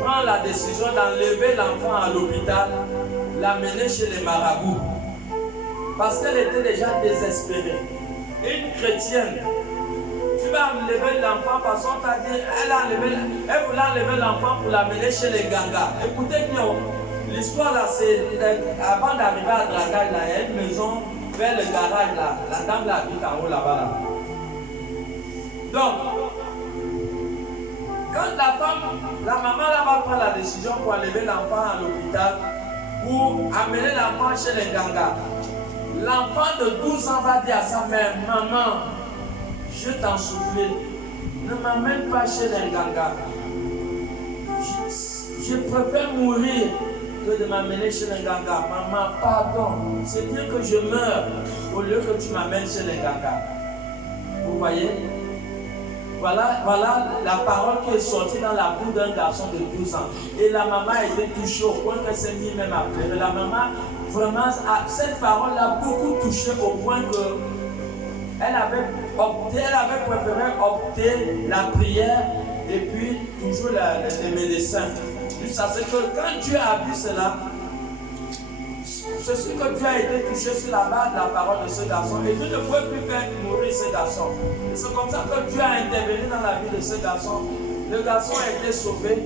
prendre la décision d'enlever l'enfant à l'hôpital, l'amener chez les marabouts. Parce qu'elle était déjà désespérée. Une chrétienne, tu vas enlever l'enfant parce qu'on t'a dit, elle voulait enlever l'enfant pour l'amener chez les gangas. Écoutez bien, l'histoire là, c'est avant d'arriver à Dragaï, là, il y a une maison vers le garage là. La dame là habite en haut là-bas. Là. Donc, quand la maman là va prendre la décision pour enlever l'enfant à l'hôpital, pour amener l'enfant chez les gangas, l'enfant de 12 ans va dire à sa mère, maman, je t'en supplie, ne m'amène pas chez les gangas. Je préfère mourir que de m'amener chez les gangas. Maman, pardon, c'est bien que je meure au lieu que tu m'amènes chez les gangas. Vous voyez? Voilà la parole qui est sortie dans la bouche d'un garçon de 12 ans. Et la maman a été touchée au point qu'elle s'est mise même à pleurer. La maman, vraiment, cette parole l'a beaucoup touchée au point qu'elle avait préféré opter la prière et puis toujours les médecins. Juste à ce que quand Dieu a vu cela, C'est ce que Dieu a été touché sur la base de la parole de ce garçon. Et Dieu ne pouvait plus faire mourir ce garçon. Et c'est comme ça que Dieu a intervenu dans la vie de ce garçon. Le garçon a été sauvé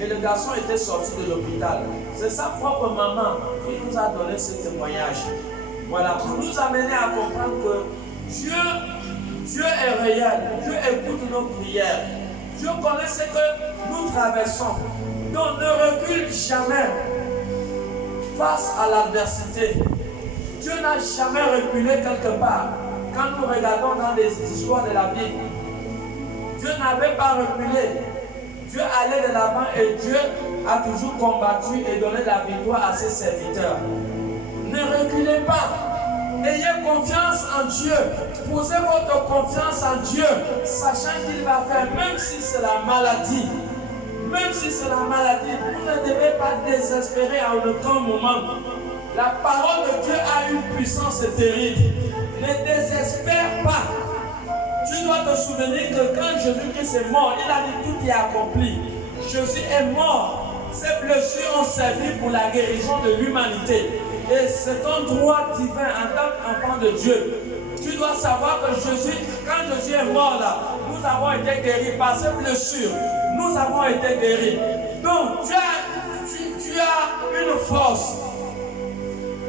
et le garçon était sorti de l'hôpital. C'est sa propre maman qui nous a donné ce témoignage. Voilà, pour nous amener à comprendre que Dieu est réel. Dieu écoute nos prières. Dieu connaît ce que nous traversons. Donc ne recule jamais face à l'adversité. Dieu n'a jamais reculé quelque part. Quand nous regardons dans les histoires de la Bible, Dieu n'avait pas reculé. Dieu allait de l'avant et Dieu a toujours combattu et donné la victoire à ses serviteurs. Ne reculez pas. Ayez confiance en Dieu. Posez votre confiance en Dieu, sachant qu'il va faire, même si c'est la maladie. Même si c'est la maladie, vous ne devez pas désespérer à aucun moment. La parole de Dieu a une puissance terrible. Ne désespère pas. Tu dois te souvenir que quand Jésus-Christ est mort, il a dit tout est accompli. Jésus est mort. Ses blessures ont servi pour la guérison de l'humanité. Et c'est un droit divin en tant qu'enfant de Dieu. Tu dois savoir que Jésus, quand Jésus est mort là, nous avons été guéris par ses blessures. Nous avons été guéris. Donc tu as une force.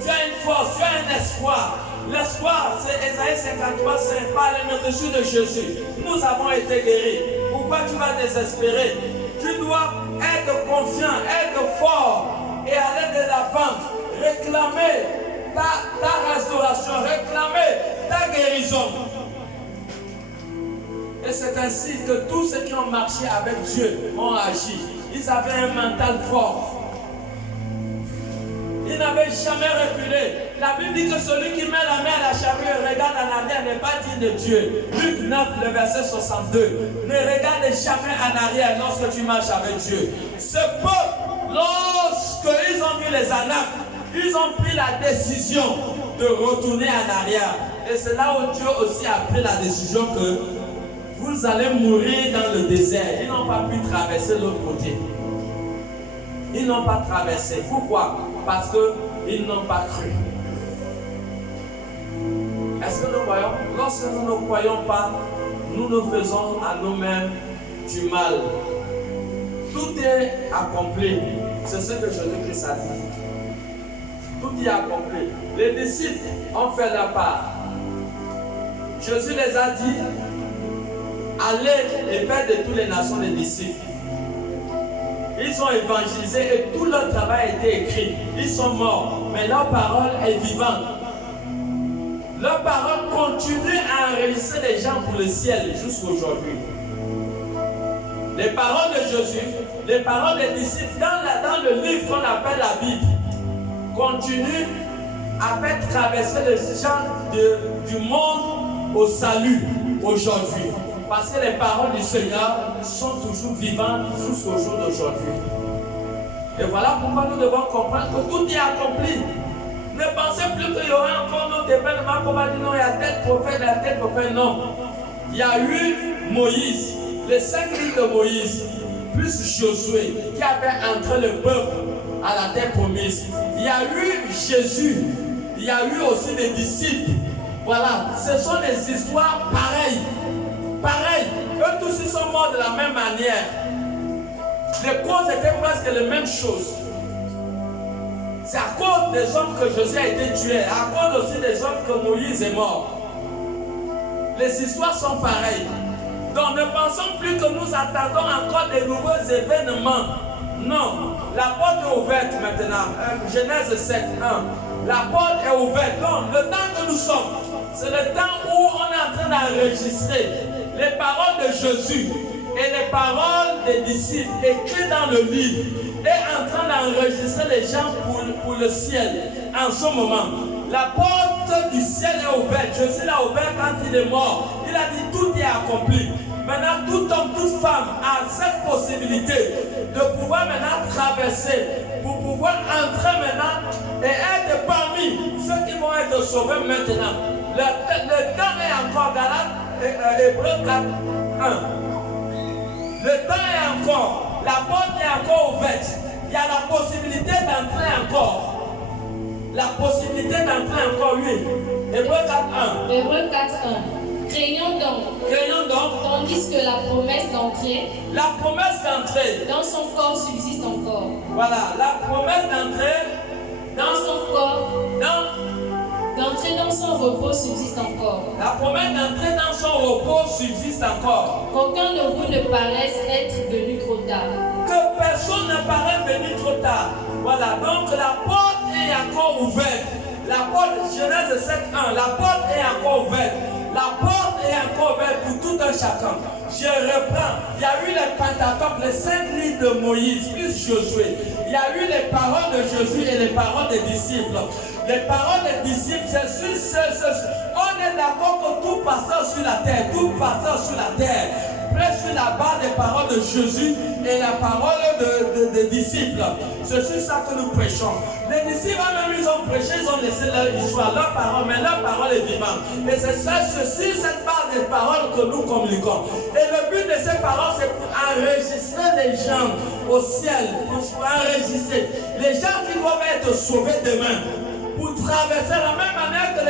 Tu as une force, tu as un espoir. L'espoir, c'est Ésaïe 53, c'est par le dessus de Jésus. Nous avons été guéris. Pourquoi tu vas désespérer? Tu dois être confiant, être fort et aller de l'avant. Réclamer ta restauration, réclamer ta guérison. Et c'est ainsi que tous ceux qui ont marché avec Dieu ont agi. Ils avaient un mental fort. Ils n'avaient jamais reculé. La Bible dit que celui qui met la main à la charrue et regarde en arrière n'est pas digne de Dieu. Luc 9, le verset 62. Ne regarde jamais en arrière lorsque tu marches avec Dieu. Ce peuple, lorsqu'ils ont vu les anathèmes, ils ont pris la décision de retourner en arrière. Et c'est là où Dieu aussi a pris la décision que vous allez mourir dans le désert. Ils n'ont pas pu traverser l'autre côté. Ils n'ont pas traversé. Pourquoi? Parce qu'ils n'ont pas cru. Est-ce que nous voyons? Lorsque nous ne croyons pas, nous nous faisons à nous-mêmes du mal. Tout est accompli. C'est ce que Jésus-Christ a dit. Tout est accompli. Les disciples ont fait leur part. Jésus les a dit, allez et faites de toutes les nations des disciples. Ils ont évangélisé et tout leur travail a été écrit. Ils sont morts, mais leur parole est vivante. Leur parole continue à enregistrer les gens pour le ciel jusqu'à aujourd'hui. Les paroles de Jésus, les paroles des disciples dans le livre qu'on appelle la Bible, continuent à faire traverser les gens du monde au salut aujourd'hui. Parce que les paroles du Seigneur sont toujours vivantes jusqu'au jour d'aujourd'hui. Et voilà pourquoi nous devons comprendre que tout est accompli. Ne pensez plus qu'il y aura encore d'autres événements qu'on va dire non, il y a tel prophète, non. Il y a eu Moïse, les 5 livres de Moïse, plus Josué, qui avait entré le peuple à la terre promise. Il y a eu Jésus, il y a eu aussi des disciples. Voilà, ce sont des histoires pareilles. Pareil, eux tous ils sont morts de la même manière. Les causes étaient presque les mêmes choses. C'est à cause des hommes que Jésus a été tué, à cause aussi des hommes que Moïse est mort. Les histoires sont pareilles. Donc ne pensons plus que nous attendons encore de nouveaux événements. Non, la porte est ouverte maintenant. Genèse 7, 1. La porte est ouverte. Donc le temps que nous sommes, c'est le temps où on est en train d'enregistrer les paroles de Jésus et les paroles des disciples écrites dans le livre est en train d'enregistrer les gens pour le ciel. En ce moment, la porte du ciel est ouverte. Jésus l'a ouverte quand il est mort. Il a dit tout est accompli. Maintenant, tout homme, toute femme a cette possibilité de pouvoir maintenant traverser, pour pouvoir entrer maintenant et être parmi ceux qui vont être sauvés maintenant. Le temps est encore dans Hébreux 4, 1. Le temps est encore, la porte est encore ouverte. Il y a la possibilité d'entrer encore. la possibilité d'entrer encore, oui. Hébreux 4.1. Hébreux 4.1. Craignons donc, tandis que la promesse d'entrer dans son corps subsiste encore. Voilà, la promesse d'entrer dans son corps, d'entrer dans son repos subsiste encore. La promesse d'entrer dans son repos subsiste encore. Qu'aucun de vous ne paraisse être venu trop tard. Que personne ne paraisse venu trop tard. Voilà, donc la porte est encore ouverte. La porte, Genèse 7.1, la porte est encore ouverte. La porte est encore ouverte pour tout un chacun. Je reprends. Il y a eu les Pentateuques, les 5 livres de Moïse, plus Josué. Il y a eu les paroles de Jésus et les paroles des disciples. Les paroles des disciples, c'est on est d'accord que tout pasteur sur la terre, prêche sur la base des paroles de Jésus et la parole des disciples. C'est sur ça que nous prêchons. Les disciples même ils ont prêché, ils ont laissé leur histoire, leur parole, mais leur parole est vivante. Et c'est sur cette base des paroles que nous communiquons. Et le but de ces paroles, c'est pour enregistrer les gens au ciel, pour enregistrer les gens qui doivent être sauvés demain. Pour traverser la même manière que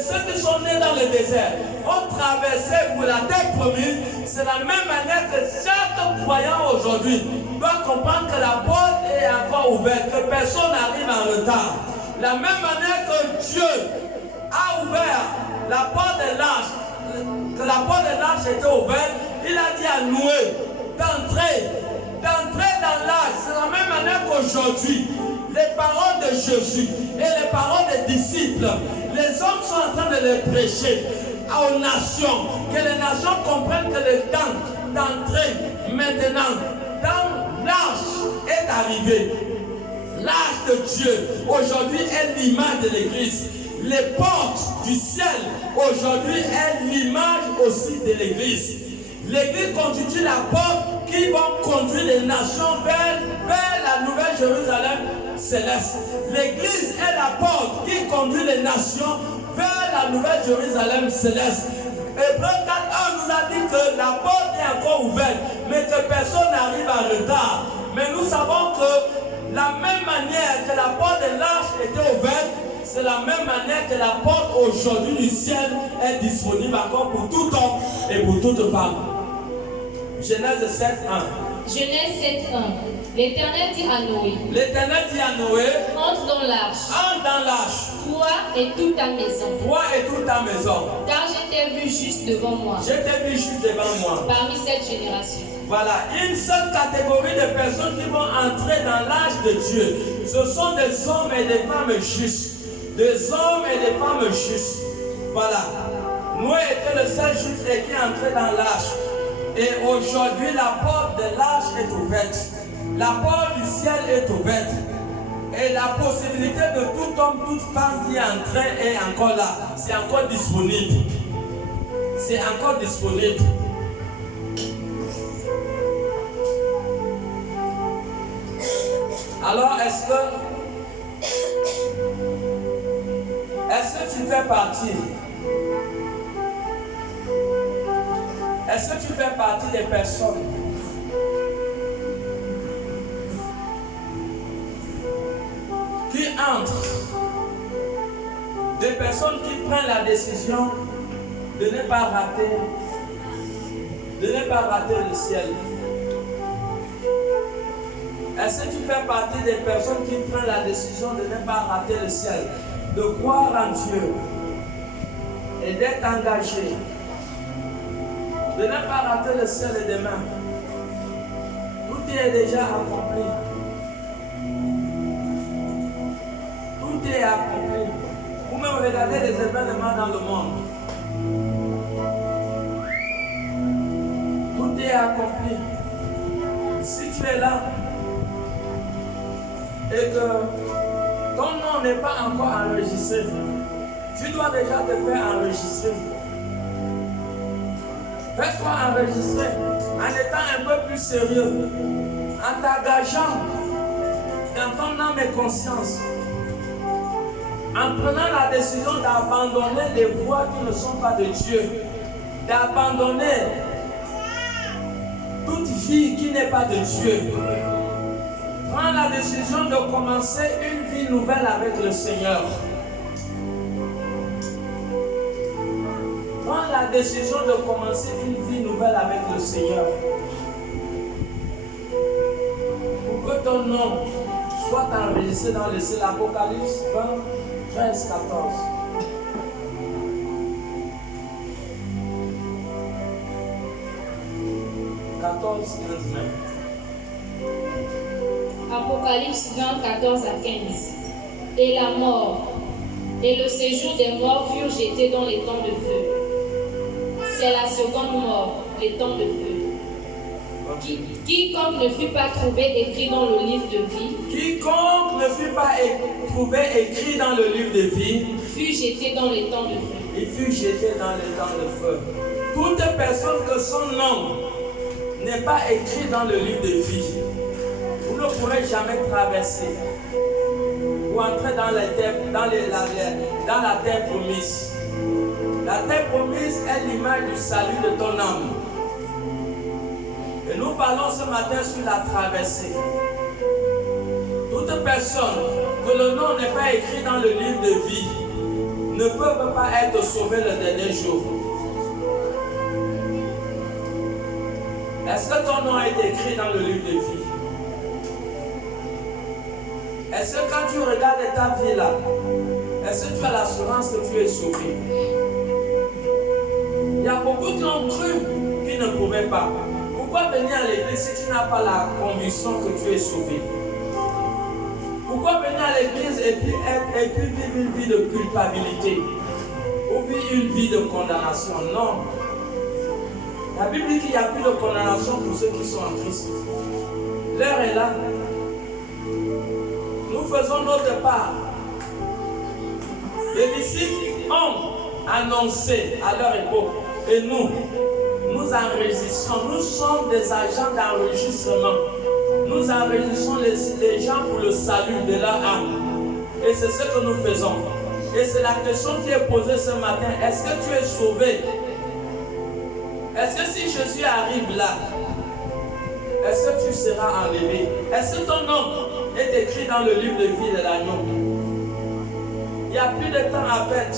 ceux qui sont nés dans le désert ont traversé pour la terre promise, c'est la même manière que chaque croyant aujourd'hui doit comprendre que la porte est encore ouverte, que personne n'arrive en retard. La même manière que Dieu a ouvert la porte de l'arche, que la porte de l'arche était ouverte, il a dit à Noé d'entrer dans l'arche. C'est la même manière qu'aujourd'hui, les paroles de Jésus et les paroles des disciples, les hommes sont en train de les prêcher aux nations, que les nations comprennent que le temps d'entrer maintenant dans l'arche est arrivé. L'arche de Dieu aujourd'hui est l'image de l'Église. Les portes du ciel aujourd'hui est l'image aussi de l'Église. L'Église constitue la porte qui va conduire les nations vers la nouvelle Jérusalem céleste. L'Église est la porte qui conduit les nations vers la nouvelle Jérusalem céleste. Hébreux 4.1 nous a dit que la porte est encore ouverte, mais que personne n'arrive en retard. Mais nous savons que la même manière que la porte de l'arche était ouverte, c'est la même manière que la porte aujourd'hui du ciel est disponible encore pour tout homme et pour toute femme. Genèse 7.1. Genèse 7.1. L'Éternel dit à Noé. L'Éternel dit à Noé. Entre dans l'arche. Entre dans l'arche. Toi et toute ta maison. Toi et toute ta maison. Car je t'ai vu juste devant moi. Je t'ai vu juste devant moi. Parmi cette génération. Voilà, une seule catégorie de personnes qui vont entrer dans l'arche de Dieu. Ce sont des hommes et des femmes justes. Des hommes et des femmes justes. Voilà. Noé était le seul juste qui est entré dans l'arche. Et aujourd'hui, la porte de l'arche est ouverte. La porte du ciel est ouverte. Et la possibilité de tout homme, toute femme qui est entré est encore là. C'est encore disponible. C'est encore disponible. Alors, est-ce que tu fais partie? Est-ce que tu fais partie des personnes qui entrent, des personnes qui prennent la décision de ne pas rater le ciel? Est-ce que tu fais partie des personnes qui prennent la décision de ne pas rater le ciel, de croire en Dieu et d'être engagé, de ne pas rater le ciel et demain? Tout est déjà accompli. Tout est accompli. Vous-même regardez les événements dans le monde. Tout est accompli. Si tu es là et que ton nom n'est pas encore enregistré, tu dois déjà te faire enregistrer. Fais-toi enregistrer en étant un peu plus sérieux, en t'engageant dans ton âme et conscience, en prenant la décision d'abandonner les voies qui ne sont pas de Dieu, d'abandonner toute vie qui n'est pas de Dieu. Prends la décision de commencer une vie nouvelle avec le Seigneur. Prends la décision de commencer une vie nouvelle avec le Seigneur. Pour que ton nom soit enregistré dans le ciel. Apocalypse 20, 13, 14. Apocalypse 20, 14 à 15. Et la mort et le séjour des morts furent jetés dans les temps de feu. C'est la seconde mort, les temps de feu. Quiconque ne fut pas trouvé écrit dans le livre de vie, quiconque ne fut pas trouvé écrit dans le livre de vie, fut jeté dans les temps de feu. Il fut jeté dans les temps de feu. Toute personne que son nom n'est pas écrit dans le livre de vie, vous ne pourrez jamais traverser ou entrer dans la terre promise. La terre promise est l'image du salut de ton âme. Et nous parlons ce matin sur la traversée. Toute personne que le nom n'est pas écrit dans le livre de vie ne peut pas être sauvée le dernier jour. Est-ce que ton nom a été écrit dans le livre de vie? Est-ce que quand tu regardes ta vie là, est-ce que tu as l'assurance que tu es sauvé? Il y a beaucoup qui ont cru qu'ils ne pouvaient pas. Pourquoi venir à l'église si tu n'as pas la conviction que tu es sauvé? Pourquoi venir à l'église et puis vivre une vie de culpabilité ou vivre une vie de condamnation? Non. La Bible dit qu'il n'y a plus de condamnation pour ceux qui sont en Christ. L'heure est là. Nous faisons notre part. Les disciples ont annoncé à leur époque et nous enregistrons. Nous sommes des agents d'enregistrement. Nous enregistrons les gens pour le salut de leur âme. Et c'est ce que nous faisons. Et c'est la question qui est posée ce matin. Est-ce que tu es sauvé? Est-ce que si Jésus arrive là, est-ce que tu seras enlevé? Est-ce que ton nom est écrit dans le livre de vie de l'agneau? Il n'y a plus de temps à perdre.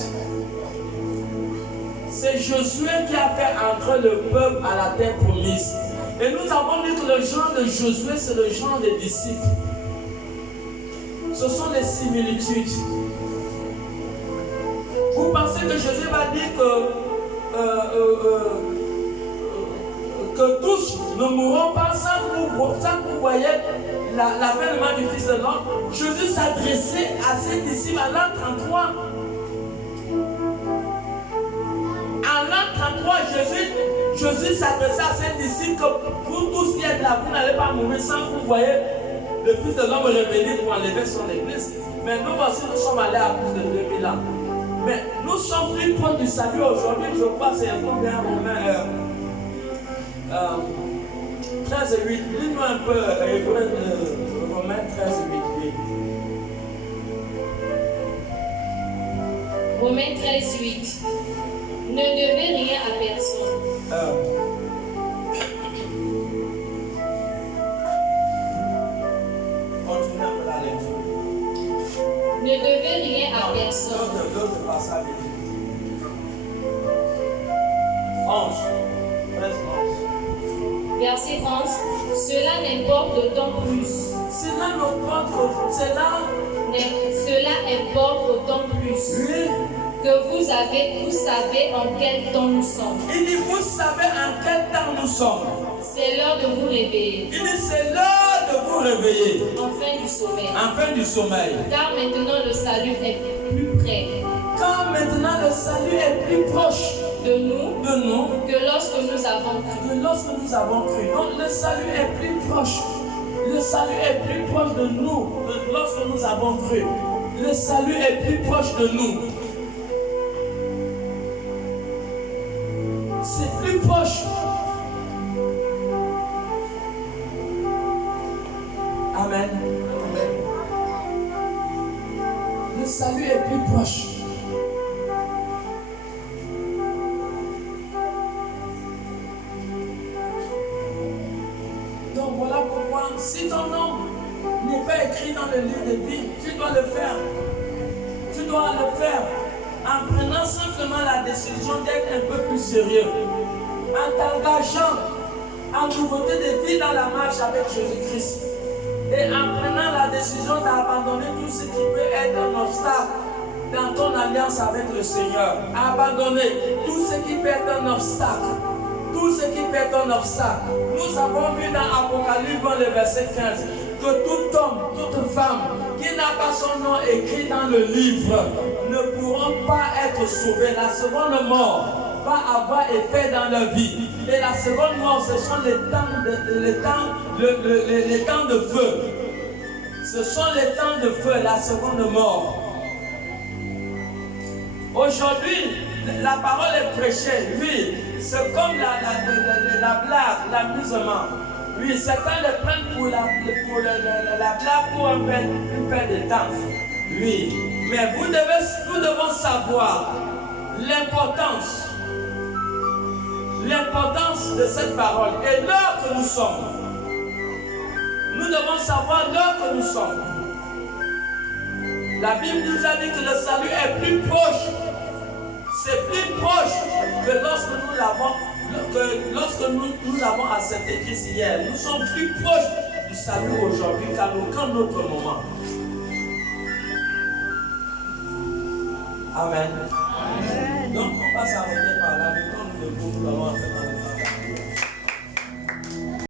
C'est Josué qui a fait entrer le peuple à la terre promise. Et nous avons dit que le genre de Josué, c'est le genre des disciples. Ce sont des similitudes. Vous pensez que Josué va dire que tous ne mourront pas sans que vous voyez l'avènement du Fils de l'homme? Jésus s'adressait à ses disciples à l'an 33. En l'an 33, Jésus s'adressait à ses disciples que vous tous qui êtes là, vous n'allez pas mourir sans que vous voyez le Fils de l'homme revenir pour enlever son église. Mais nous voici, nous sommes allés à plus de 2000 ans. Mais nous sommes plus proches du salut aujourd'hui. Je crois que c'est un peu bien Romains 13 et 8. Lis-nous un peu Romains 13 et 8. Romains 13, 8. Ne devez rien à personne. Continue un peu la lecture. Ne devez rien à personne. L'autre passage. 11. 13, 11. Verset 11. Cela n'importe d'autant plus. Cela importe d'autant plus. Oui. Que vous savez en quel temps nous sommes. Il dit, vous savez en quel temps nous sommes. C'est l'heure de vous réveiller. Il dit, c'est l'heure de vous réveiller. En fin du sommeil. En fin du sommeil. Car maintenant le salut est plus près. Car maintenant le salut est plus proche de nous que lorsque nous avons cru. Donc le salut est plus proche. Le salut est plus proche de nous que lorsque nous avons cru. Le salut est plus proche de nous. C'est plus proche. Amen. Le salut est plus proche. Donc voilà pourquoi, si ton nom n'est pas écrit dans le livre de vie. Tu dois le faire. Tu dois le faire en prenant simplement la décision d'être un peu plus sérieux, en t'engageant en nouveauté de vie dans la marche avec Jésus-Christ et en prenant la décision d'abandonner tout ce qui peut être un obstacle dans ton alliance avec le Seigneur. Abandonner tout ce qui peut être un obstacle. Tout ce qui peut être un obstacle. Nous avons vu dans Apocalypse, dans le verset 15, que tout homme, toute femme qui n'a pas son nom écrit dans le livre ne pourront pas être sauvés. La seconde mort va avoir effet dans leur vie. Et la seconde mort, ce sont les temps de feu. Ce sont les temps de feu, la seconde mort. Aujourd'hui, la parole est prêchée. Oui, c'est comme la blague, l'amusement. Oui, certains le prennent pour la blague pour une perte de temps. Oui, mais nous devons savoir l'importance de cette parole et l'heure que nous sommes. Nous devons savoir l'heure que nous sommes. La Bible nous a dit que le salut est plus proche. C'est plus proche que lorsque nous avons accepté Christ hier. Nous sommes plus proches du salut aujourd'hui qu'à aucun autre moment. Amen. Donc on va s'arrêter par là, mais quand nous allons entrer dans